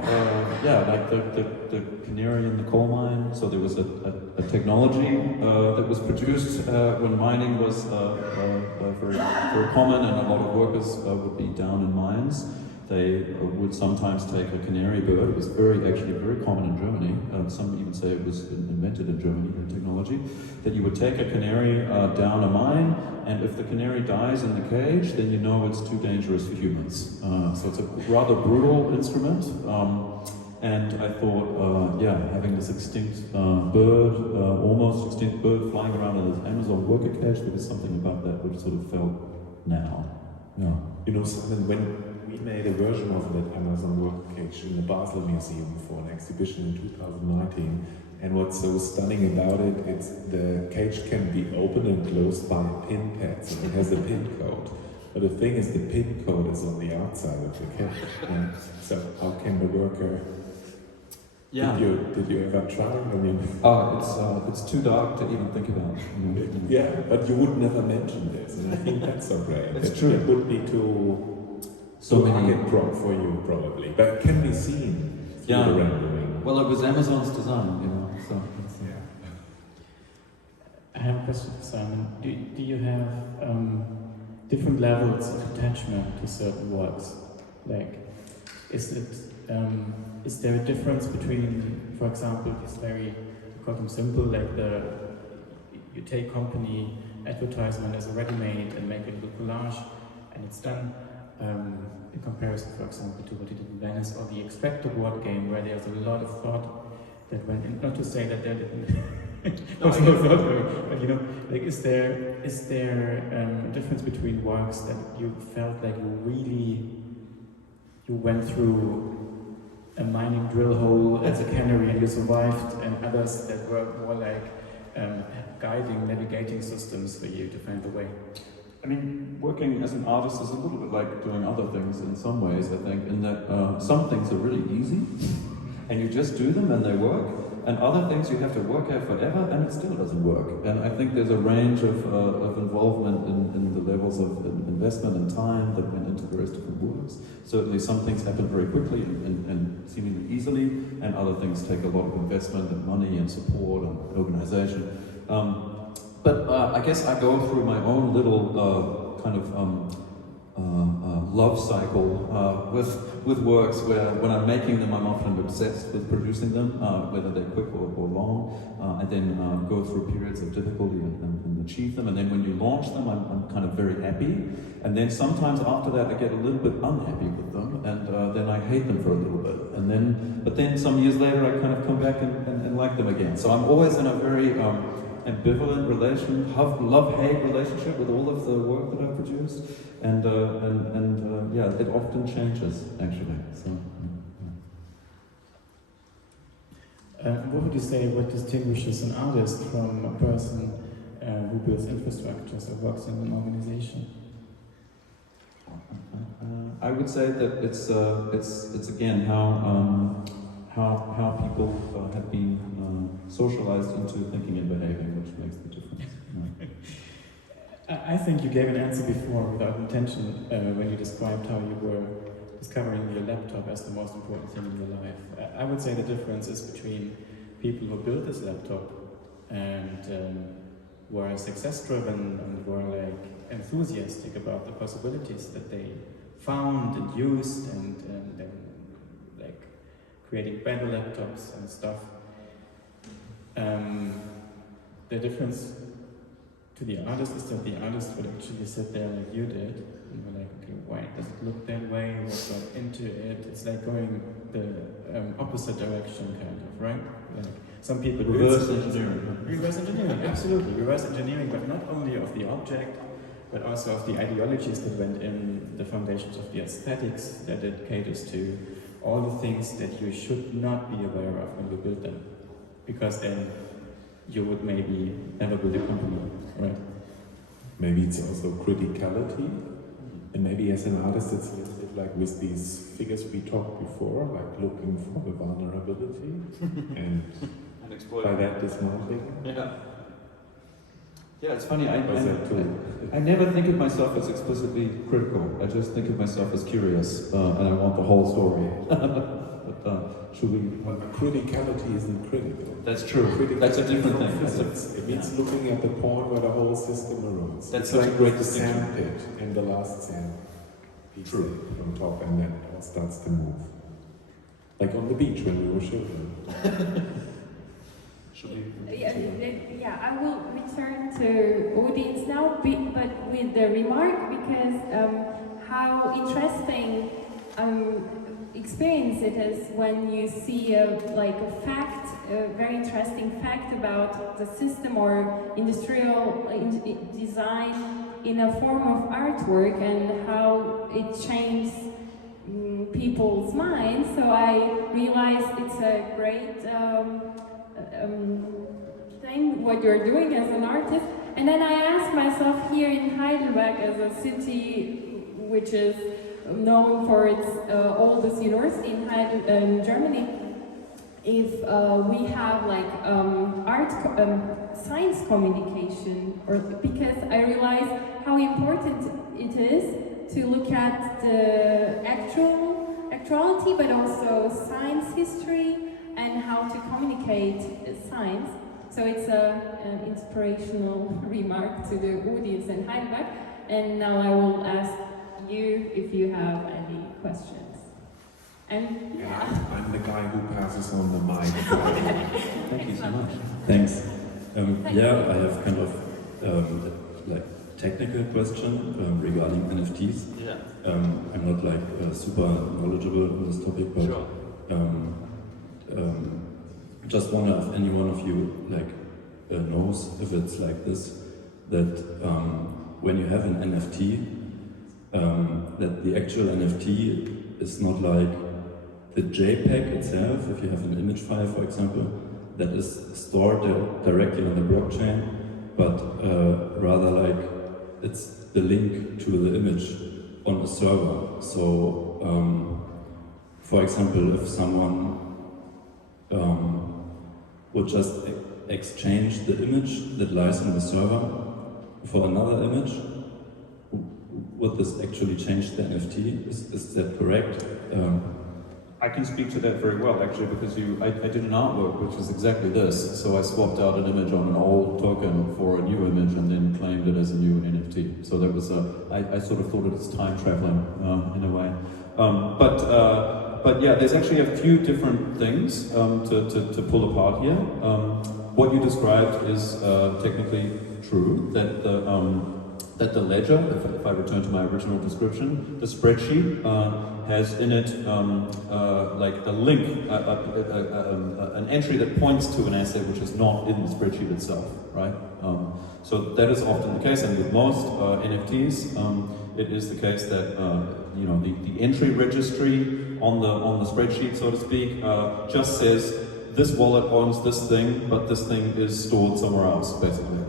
like the canary in the coal mine. So there was a technology that was produced when mining was very, very common, and a lot of workers would be down in mines. They would sometimes take a canary bird. It was actually very common in Germany. Some even say it was invented in Germany, the technology, that you would take a canary down a mine, and if the canary dies in the cage, then you know it's too dangerous for humans. So it's a rather brutal instrument. And I thought, having this extinct bird, almost extinct bird flying around in this Amazon worker cage, there was something about that which sort of felt now. Yeah. You know, Simon, when we made a version of that Amazon worker cage in the Basel Museum for an exhibition in 2019, and what's so stunning about it, it's the cage can be opened and closed by pin pads, and it has a pin code. But the thing is, the pin code is on the outside of the cage. Yeah. So how can the worker? Yeah. Did you ever try? I mean, it's too dark to even think about. Yeah, but you would never mention this, and I think that's so great. It's true. It would be too market prop for you probably, but it can be seen through the rendering. Well, it was Amazon's design, So I have a question for Simon. Do you have different levels of attachment to certain works? Like, is there a difference between, for example, these very, to call them simple, like you take company advertisement as a ready-made and make a little collage, and it's done in comparison, for example, to what you did in Venice, or the Expecto board game, where there's a lot of thought that went in. Not to say that there didn't. But like, is there a difference between works that you felt like you went through a mining drill hole as a canary and you survived, and others that were more like guiding, navigating systems for you to find the way? I mean, working as an artist is a little bit like doing other things in some ways, I think, in that some things are really easy, and you just do them and they work, and other things you have to work at forever and it still doesn't work. And I think there's a range of involvement in the levels of investment and time that went into various different works. Certainly some things happen very quickly and seemingly easily, and other things take a lot of investment and money and support and organization. But I guess I go through my own little kind of love cycle with works where when I'm making them, I'm often obsessed with producing them, whether they're quick or long. I then go through periods of difficulty and achieve them, and then when you launch them, I'm kind of very happy. And then sometimes after that, I get a little bit unhappy with them, and then I hate them for a little bit. But then some years later, I kind of come back and like them again. So I'm always in a very ambivalent love-hate relationship with all of the work that I've produced, and it often changes actually. So, what would you say? What distinguishes an artist from a person who builds infrastructures or works in an organization? I would say that it's again how people have been socialized into thinking and behaving, which makes the difference. I think you gave an answer before without intention when you described how you were discovering your laptop as the most important thing in your life. I would say the difference is between people who built this laptop and were success-driven and were like enthusiastic about the possibilities that they found and used, and like creating better laptops and stuff. The difference to the artist is that the artist would actually sit there like you did and were like, okay, why does it look that way? What got into it? It's like going the opposite direction, kind of, right? Like some people reverse engineering. Reverse engineering, absolutely. Reverse engineering, but not only of the object, but also of the ideologies that went in, the foundations of the aesthetics that it caters to, all the things that you should not be aware of when you build them, because then you would maybe never build a company, right? Maybe it's also criticality, and maybe as an artist it's a little bit like with these figures we talked before, like looking for the vulnerability and by that dismantling. Yeah, it's funny. I I never think of myself as explicitly critical. I just think of myself as curious, and I want the whole story. But should we? Well, criticality isn't critical. That's true. That's a different thing. It means looking at the point where the whole system arose. That's it's such like a great the distinction. sand pit in the last sand piece from top, and then it all starts to move. Like on the beach when we were children. Yeah, I will return to audience now, but with the remark, because how interesting experience it is when you see a very interesting fact about the system or industrial design in a form of artwork and how it changed people's minds. So I realized it's a great thing what you're doing as an artist. And then I asked myself, here in Heidelberg, as a city which is known for its oldest university in Germany, if we have like science communication, or because I realized how important it is to look at the actuality, but also science history and how to communicate science. So it's an inspirational remark to the audience in Heidelberg. And now I will ask you if you have any questions. And yeah. I'm the guy who passes on the mic. Thank you so much. Thanks. Yeah, I have kind of like technical question regarding NFTs. Yeah. I'm not like super knowledgeable on this topic, but sure. Just wonder if any one of you like knows if it's like this, that when you have an NFT, that the actual NFT is not like the JPEG itself, if you have an image file, for example, that is stored directly on the blockchain, but rather like it's the link to the image on a server. So, for example, if someone would just exchange the image that lies on the server for another image, would this actually change the NFT? Is that correct? I can speak to that very well, actually, because I did an artwork which is exactly this. So I swapped out an image on an old token for a new image and then claimed it as a new NFT. So that was I sort of thought it was time traveling in a way. But yeah, there's actually a few different things to pull apart here. What you described is technically true, that the ledger, if I return to my original description, the spreadsheet has in it like a link, an entry that points to an asset which is not in the spreadsheet itself, right? So that is often the case, and with most NFTs, it is the case that you know the entry registry on the spreadsheet, so to speak, just says this wallet owns this thing, but this thing is stored somewhere else, basically.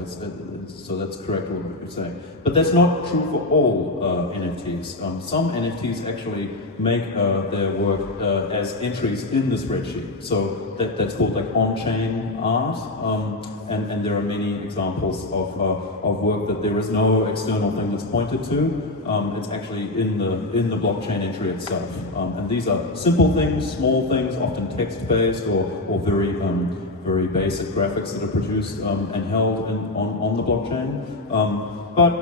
So that's correct what you're saying. But that's not true for all NFTs. Some NFTs actually make their work as entries in the spreadsheet. So that's called like on-chain art. And there are many examples of work that there is no external thing that's pointed to. It's actually in the blockchain entry itself. And these are simple things, small things, often text-based or very basic graphics that are produced and held on the blockchain. But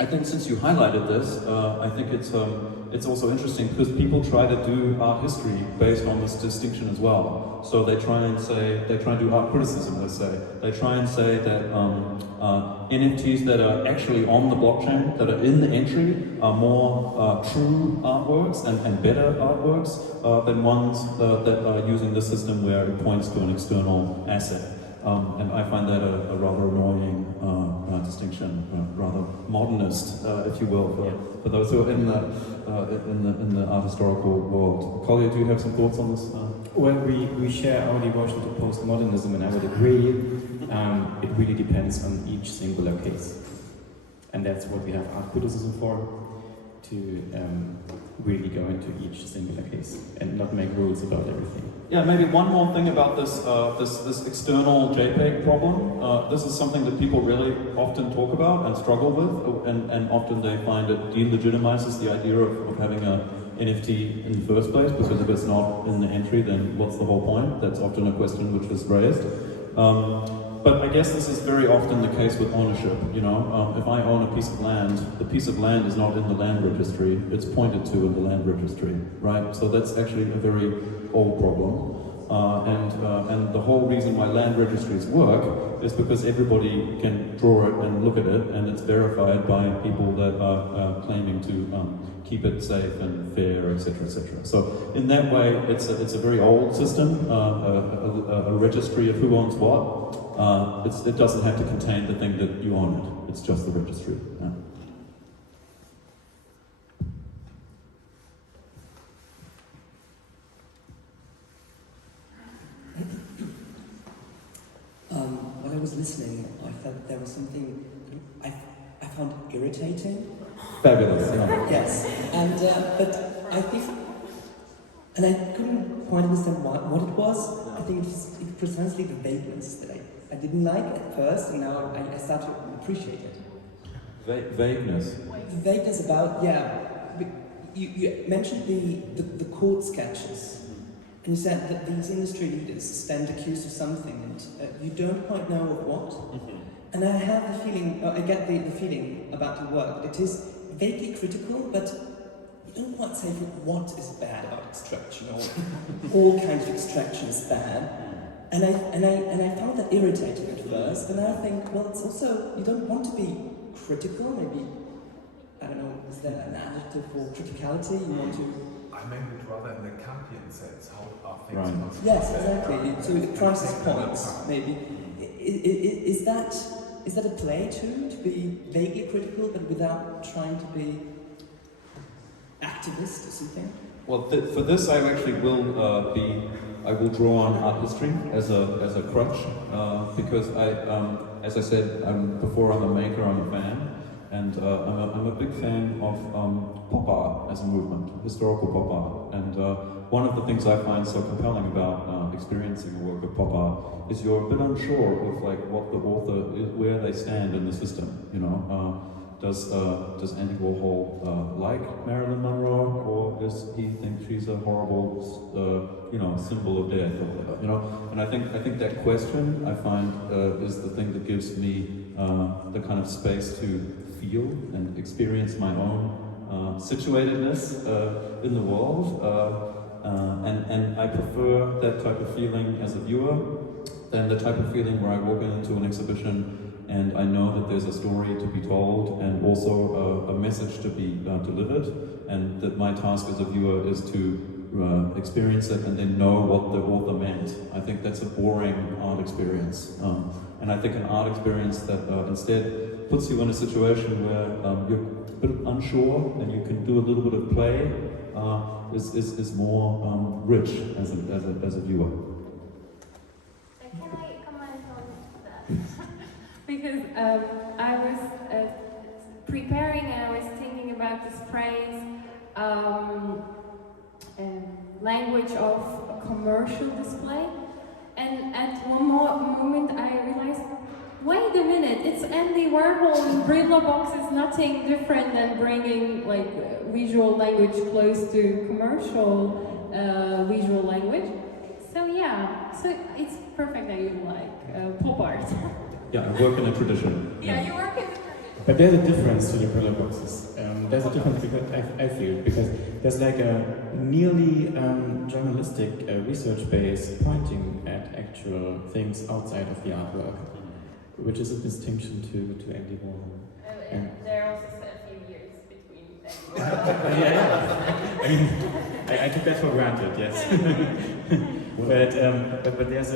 I think since you highlighted this, I think it's also interesting because people try to do art history based on this distinction as well. So they try and do art criticism, let's say. They try and say that NFTs that are actually on the blockchain, that are in the entry, are more true artworks and better artworks than ones that are using the system where it points to an external asset. And I find that a rather annoying distinction, rather modernist, if you will, for those who are in the art historical world. Kolja, do you have some thoughts on this? Well, we share our devotion to postmodernism, and I would agree. It really depends on each singular case, and that's what we have art criticism for, to really go into each singular case and not make rules about everything. Yeah, maybe one more thing about this this external JPEG problem. This is something that people really often talk about and struggle with, and often they find it delegitimizes the idea of having a NFT in the first place, because if it's not in the entry, then what's the whole point? That's often a question which is raised. But I guess this is very often the case with ownership. You know, if I own a piece of land, the piece of land is not in the land registry, it's pointed to in the land registry, right? So that's actually a very old problem. And the whole reason why land registries work is because everybody can draw it and look at it, and it's verified by people that are claiming to keep it safe and fair, etc., etc. So in that way, it's a very old system, a registry of who owns what. It doesn't have to contain the thing that you own it. It's just the registry. Yeah. While I was listening, I felt there was something I found irritating. Fabulous. Yeah. Yes, and but I think, and I couldn't quite understand what it was. I think it's precisely the vagueness that I didn't like at first, and now I start to appreciate it. Vagueness. The vagueness about, you mentioned the chord sketches. And you said that these industry leaders stand accused of something, and you don't quite know of what. Mm-hmm. And I have the feeling, I get the feeling about your work. It is vaguely critical, but you don't quite say what is bad about extraction, or all kinds of extraction is bad. And I found that irritating at first. And I think, well, it's also, you don't want to be critical. Maybe, I don't know, is there an adjective for criticality? You want to. I meant it rather in the Kantian sense. How are things Right. possible? Yes, exactly. So the crisis points, maybe. Is that a play too, to be vaguely critical but without trying to be activist or something? Well, for this, I actually I will draw on art history as a crutch, because as I said before, I'm a maker, I'm a fan. And I'm a big fan of pop art as a movement, historical pop art. And one of the things I find so compelling about experiencing a work of pop art is you're a bit unsure of like what the author is, where they stand in the system. You know, does Andy Warhol like Marilyn Monroe, or does he think she's a horrible symbol of death, or whatever? You know, and I think that question I find is the thing that gives me the kind of space to feel and experience my own situatedness in the world, and I prefer that type of feeling as a viewer than the type of feeling where I walk into an exhibition and I know that there's a story to be told and also a message to be delivered, and that my task as a viewer is to experience it and then know what the author meant. I think that's a boring art experience, and I think an art experience that instead puts you in a situation where you're a bit unsure and you can do a little bit of play is more rich as a viewer. Can I comment on that? Because I was preparing and I was thinking about this phrase, language of commercial display, and at one more moment I realized, wait a minute, it's Andy Warhol, and Brillo Box is nothing different than bringing like visual language close to commercial visual language. So yeah, so it's perfect that you like pop art. Yeah, I work in a tradition. Yeah, you work in the tradition. But there's a difference to the Brillo boxes. There's a difference because I feel, because there's like a nearly journalistic research base pointing at actual things outside of the artwork, which is a distinction to Andy Warhol. And there are also a few years between them. Yeah. I mean, I took that for granted, yes. but there's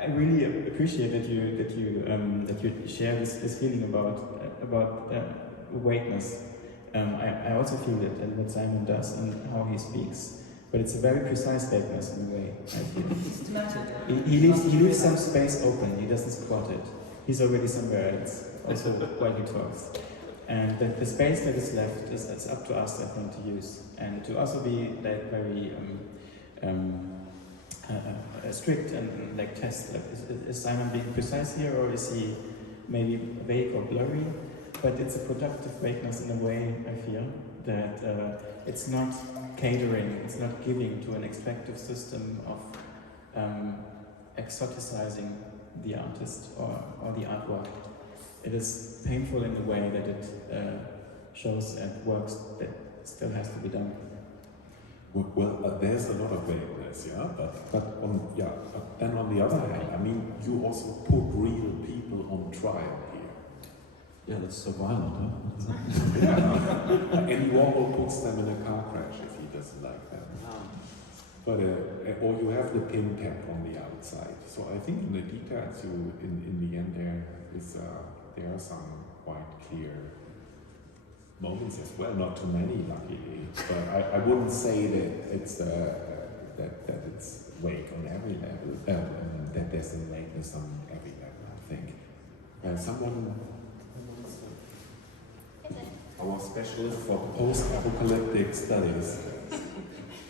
I really appreciate that you share this feeling about vagueness. I also feel it in what Simon does and how he speaks. But it's a very precise vagueness in a way, I feel. Systematic. He leaves some space open, he doesn't squat it. He's already somewhere else, also while he talks. And the space that is left is up to us, I think, to use, and to also be like very strict and like test. Like, is Simon being precise here, or is he maybe vague or blurry? But it's a productive vagueness in a way, I feel, that it's not catering, it's not giving to an extractive system of exoticizing the artist or the artwork. It is painful in the way that it shows and works that still has to be done. Well, there's a lot of vagueness, yeah, but then on the other hand, I mean, you also put real people on trial here. Yeah, that's so violent, huh? Yeah, and Warhol puts them in a car crash if he doesn't like them. But or you have the pin cap on the outside. So I think in the details, in the end there are some quite clear moments as well. Not too many, luckily. But I wouldn't say that it's that it's vague on every level. That there's a vagueness on every level. I think someone. Our specialist for post-apocalyptic studies.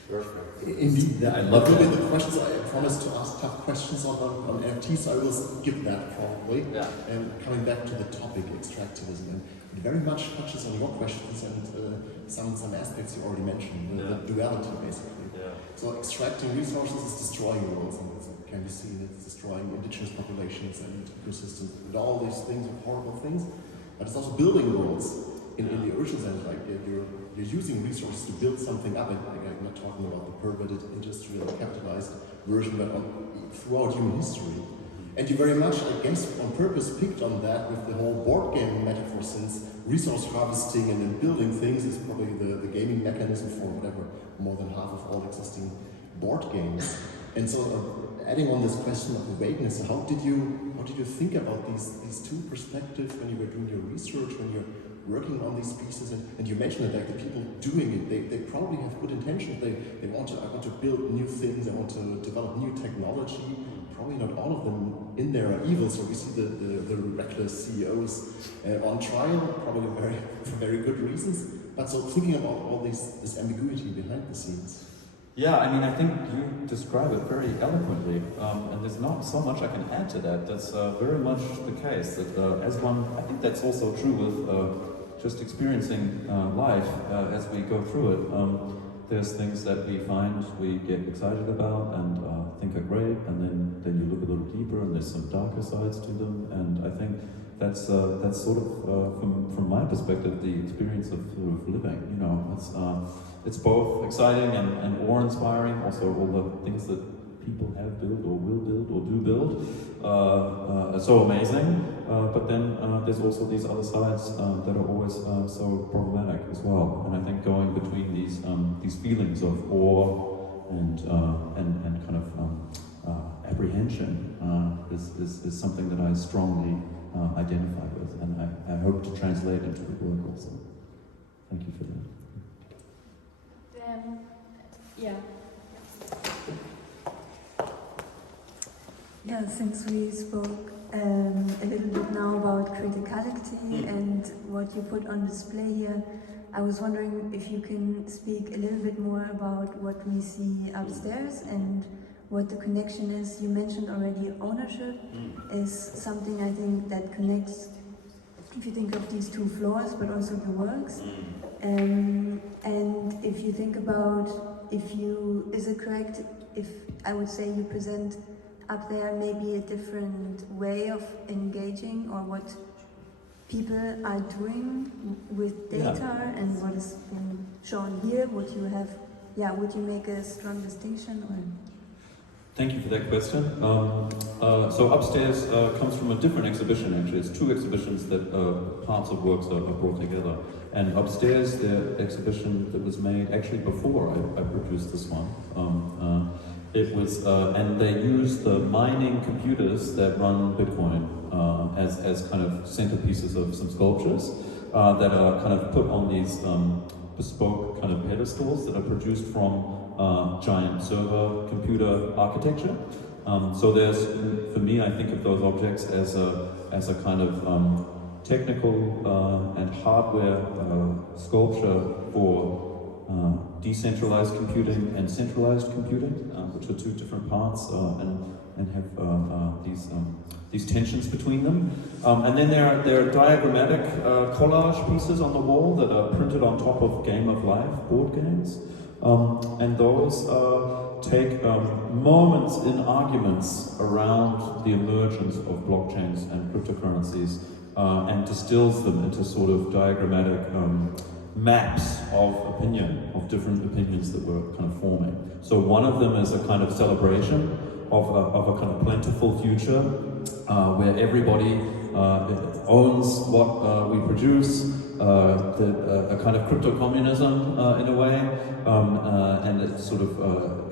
Perfect. Indeed, I love that. The questions I promised to ask tough questions on NFTs, so I will skip that probably. Yeah. And coming back to the topic, extractivism, and it very much touches on your questions and some aspects you already mentioned, the duality basically. Yeah. So extracting resources is destroying worlds, and it can be seen it's destroying indigenous populations and ecosystems, and all these things are horrible things. But it's also building worlds. In the original sense, like you're using resources to build something up, and I'm not talking about the perverted, industrial, capitalized version, but throughout human history. And you very much, I guess, on purpose picked on that with the whole board game metaphor, since resource harvesting and then building things is probably the gaming mechanism for whatever, more than half of all existing board games. And so adding on this question of the vagueness, how did you think about these two perspectives when you were doing your research, when you're working on these pieces, and you mentioned that like the people doing it, they probably have good intentions. I want to build new things, I want to develop new technology. Probably not all of them in there are evil, so we see the reckless CEOs on trial, probably for very good reasons. But so thinking about all this ambiguity behind the scenes. Yeah, I mean, I think you describe it very eloquently, and there's not so much I can add to that. That's very much the case. That I think that's also true with just experiencing life as we go through it. There's things that we find we get excited about and think are great, and then you look a little deeper, and there's some darker sides to them. And I think that's sort of from my perspective the experience of sort of living. You know, it's both exciting and awe-inspiring. Also, all the things that people have built or will build or do build are so amazing. But then there's also these other sides that are always so problematic as well. And I think going between these feelings of awe and kind of apprehension is something that I strongly identify with, and I hope to translate into the work also. Thank you for that. Yeah. Yeah, since we spoke a little bit now about criticality and what you put on display here, I was wondering if you can speak a little bit more about what we see upstairs and what the connection is. You mentioned already ownership is something I think that connects, if you think of these two floors, but also the works. And if you think about, is it correct if I would say you present up there maybe a different way of engaging, or what people are doing with data and what is being shown here, would you make a strong distinction? Or? Thank you for that question. So upstairs comes from a different exhibition actually. It's two exhibitions that parts of works are brought together. And upstairs, the exhibition that was made actually before I produced this one. It was, and they used the mining computers that run Bitcoin as kind of centerpieces of some sculptures that are kind of put on these bespoke kind of pedestals that are produced from giant server computer architecture. So there's, for me, I think of those objects as a kind of technical and hardware sculpture for decentralized computing and centralized computing, which are two different parts and have these tensions between them. And then there are diagrammatic collage pieces on the wall that are printed on top of Game of Life board games. And those take moments in arguments around the emergence of blockchains and cryptocurrencies and distills them into sort of diagrammatic maps of opinion, of different opinions that we're kind of forming. So one of them is a kind of celebration of a kind of plentiful future where everybody owns what we produce, a kind of crypto-communism in a way, and it sort of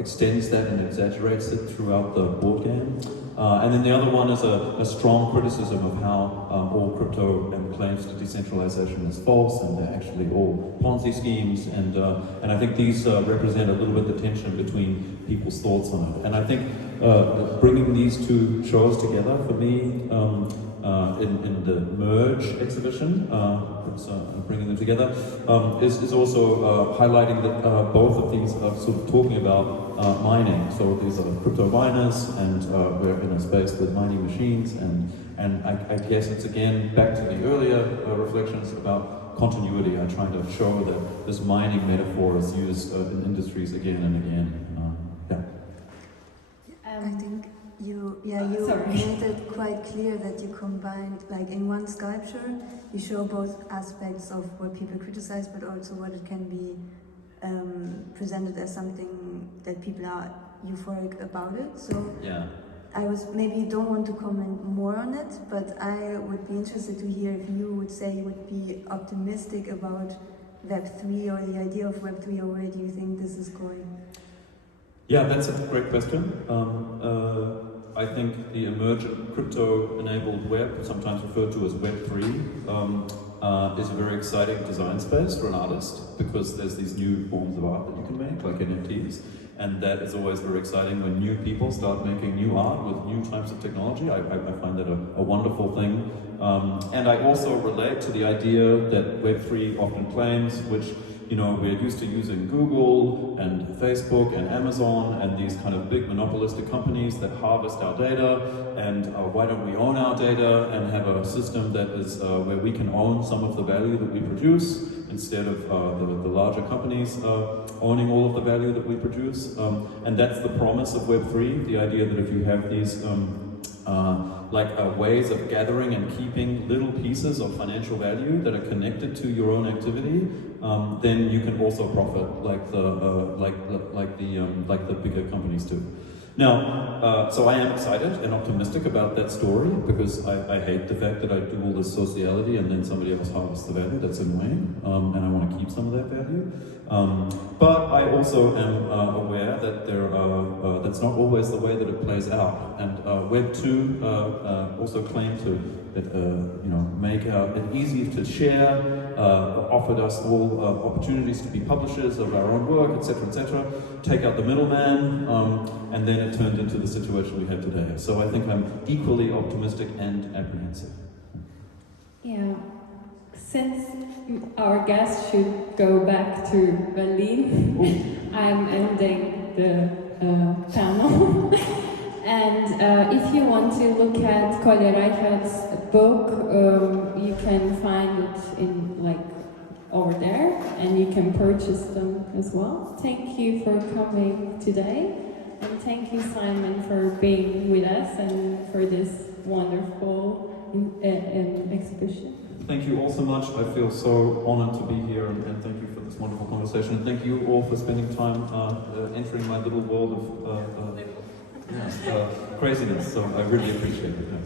extends that and exaggerates it throughout the board game. And then the other one is a strong criticism of how all crypto and claims to decentralization is false, and they're actually all Ponzi schemes. And I think these represent a little bit the tension between people's thoughts on it. And I think bringing these two shows together for me in the Merge exhibition, bringing them together, is also highlighting that both of these are sort of talking about mining. So these are crypto miners, and we're in a space with mining machines, and I guess it's again back to the earlier reflections about continuity. I try to show that this mining metaphor is used in industries again and again. I think you made it quite clear that you combined, like in one sculpture, you show both aspects of what people criticize, but also what it can be presented as something that people are euphoric about it. So Yeah. I maybe don't want to comment more on it, but I would be interested to hear if you would say you would be optimistic about Web3 or the idea of Web3, or where do you think this is going? Yeah, that's a great question. I think the emergent crypto-enabled web, sometimes referred to as Web3, is a very exciting design space for an artist, because there's these new forms of art that you can make, like NFTs, and that is always very exciting when new people start making new art with new types of technology. I find that a wonderful thing. And I also relate to the idea that Web3 often claims, which we're used to using Google and Facebook and Amazon and these kind of big monopolistic companies that harvest our data, and why don't we own our data and have a system that is where we can own some of the value that we produce instead of the larger companies owning all of the value that we produce. And that's the promise of Web3, the idea that if you have these ways of gathering and keeping little pieces of financial value that are connected to your own activity, then you can also profit like the bigger companies do. Now, so I am excited and optimistic about that story, because I hate the fact that I do all this sociality and then somebody else harvests the value. That's annoying, and I want to keep some of that value. But I also am aware that that's not always the way that it plays out. And Web 2 also claimed to make it easy to share, offered us all opportunities to be publishers of our own work, etc., take out the middleman, and then it turned into the situation we have today. So I think I'm equally optimistic and apprehensive. Yeah. Since our guest should go back to Berlin, I'm ending the panel. And if you want to look at Kolja Reichert's book, you can find it in over there, and you can purchase them as well. Thank you for coming today, and thank you, Simon, for being with us and for this wonderful exhibition. Thank you all so much. I feel so honored to be here, and thank you for this wonderful conversation. And thank you all for spending time entering my little world of craziness. So I really appreciate it. Yeah.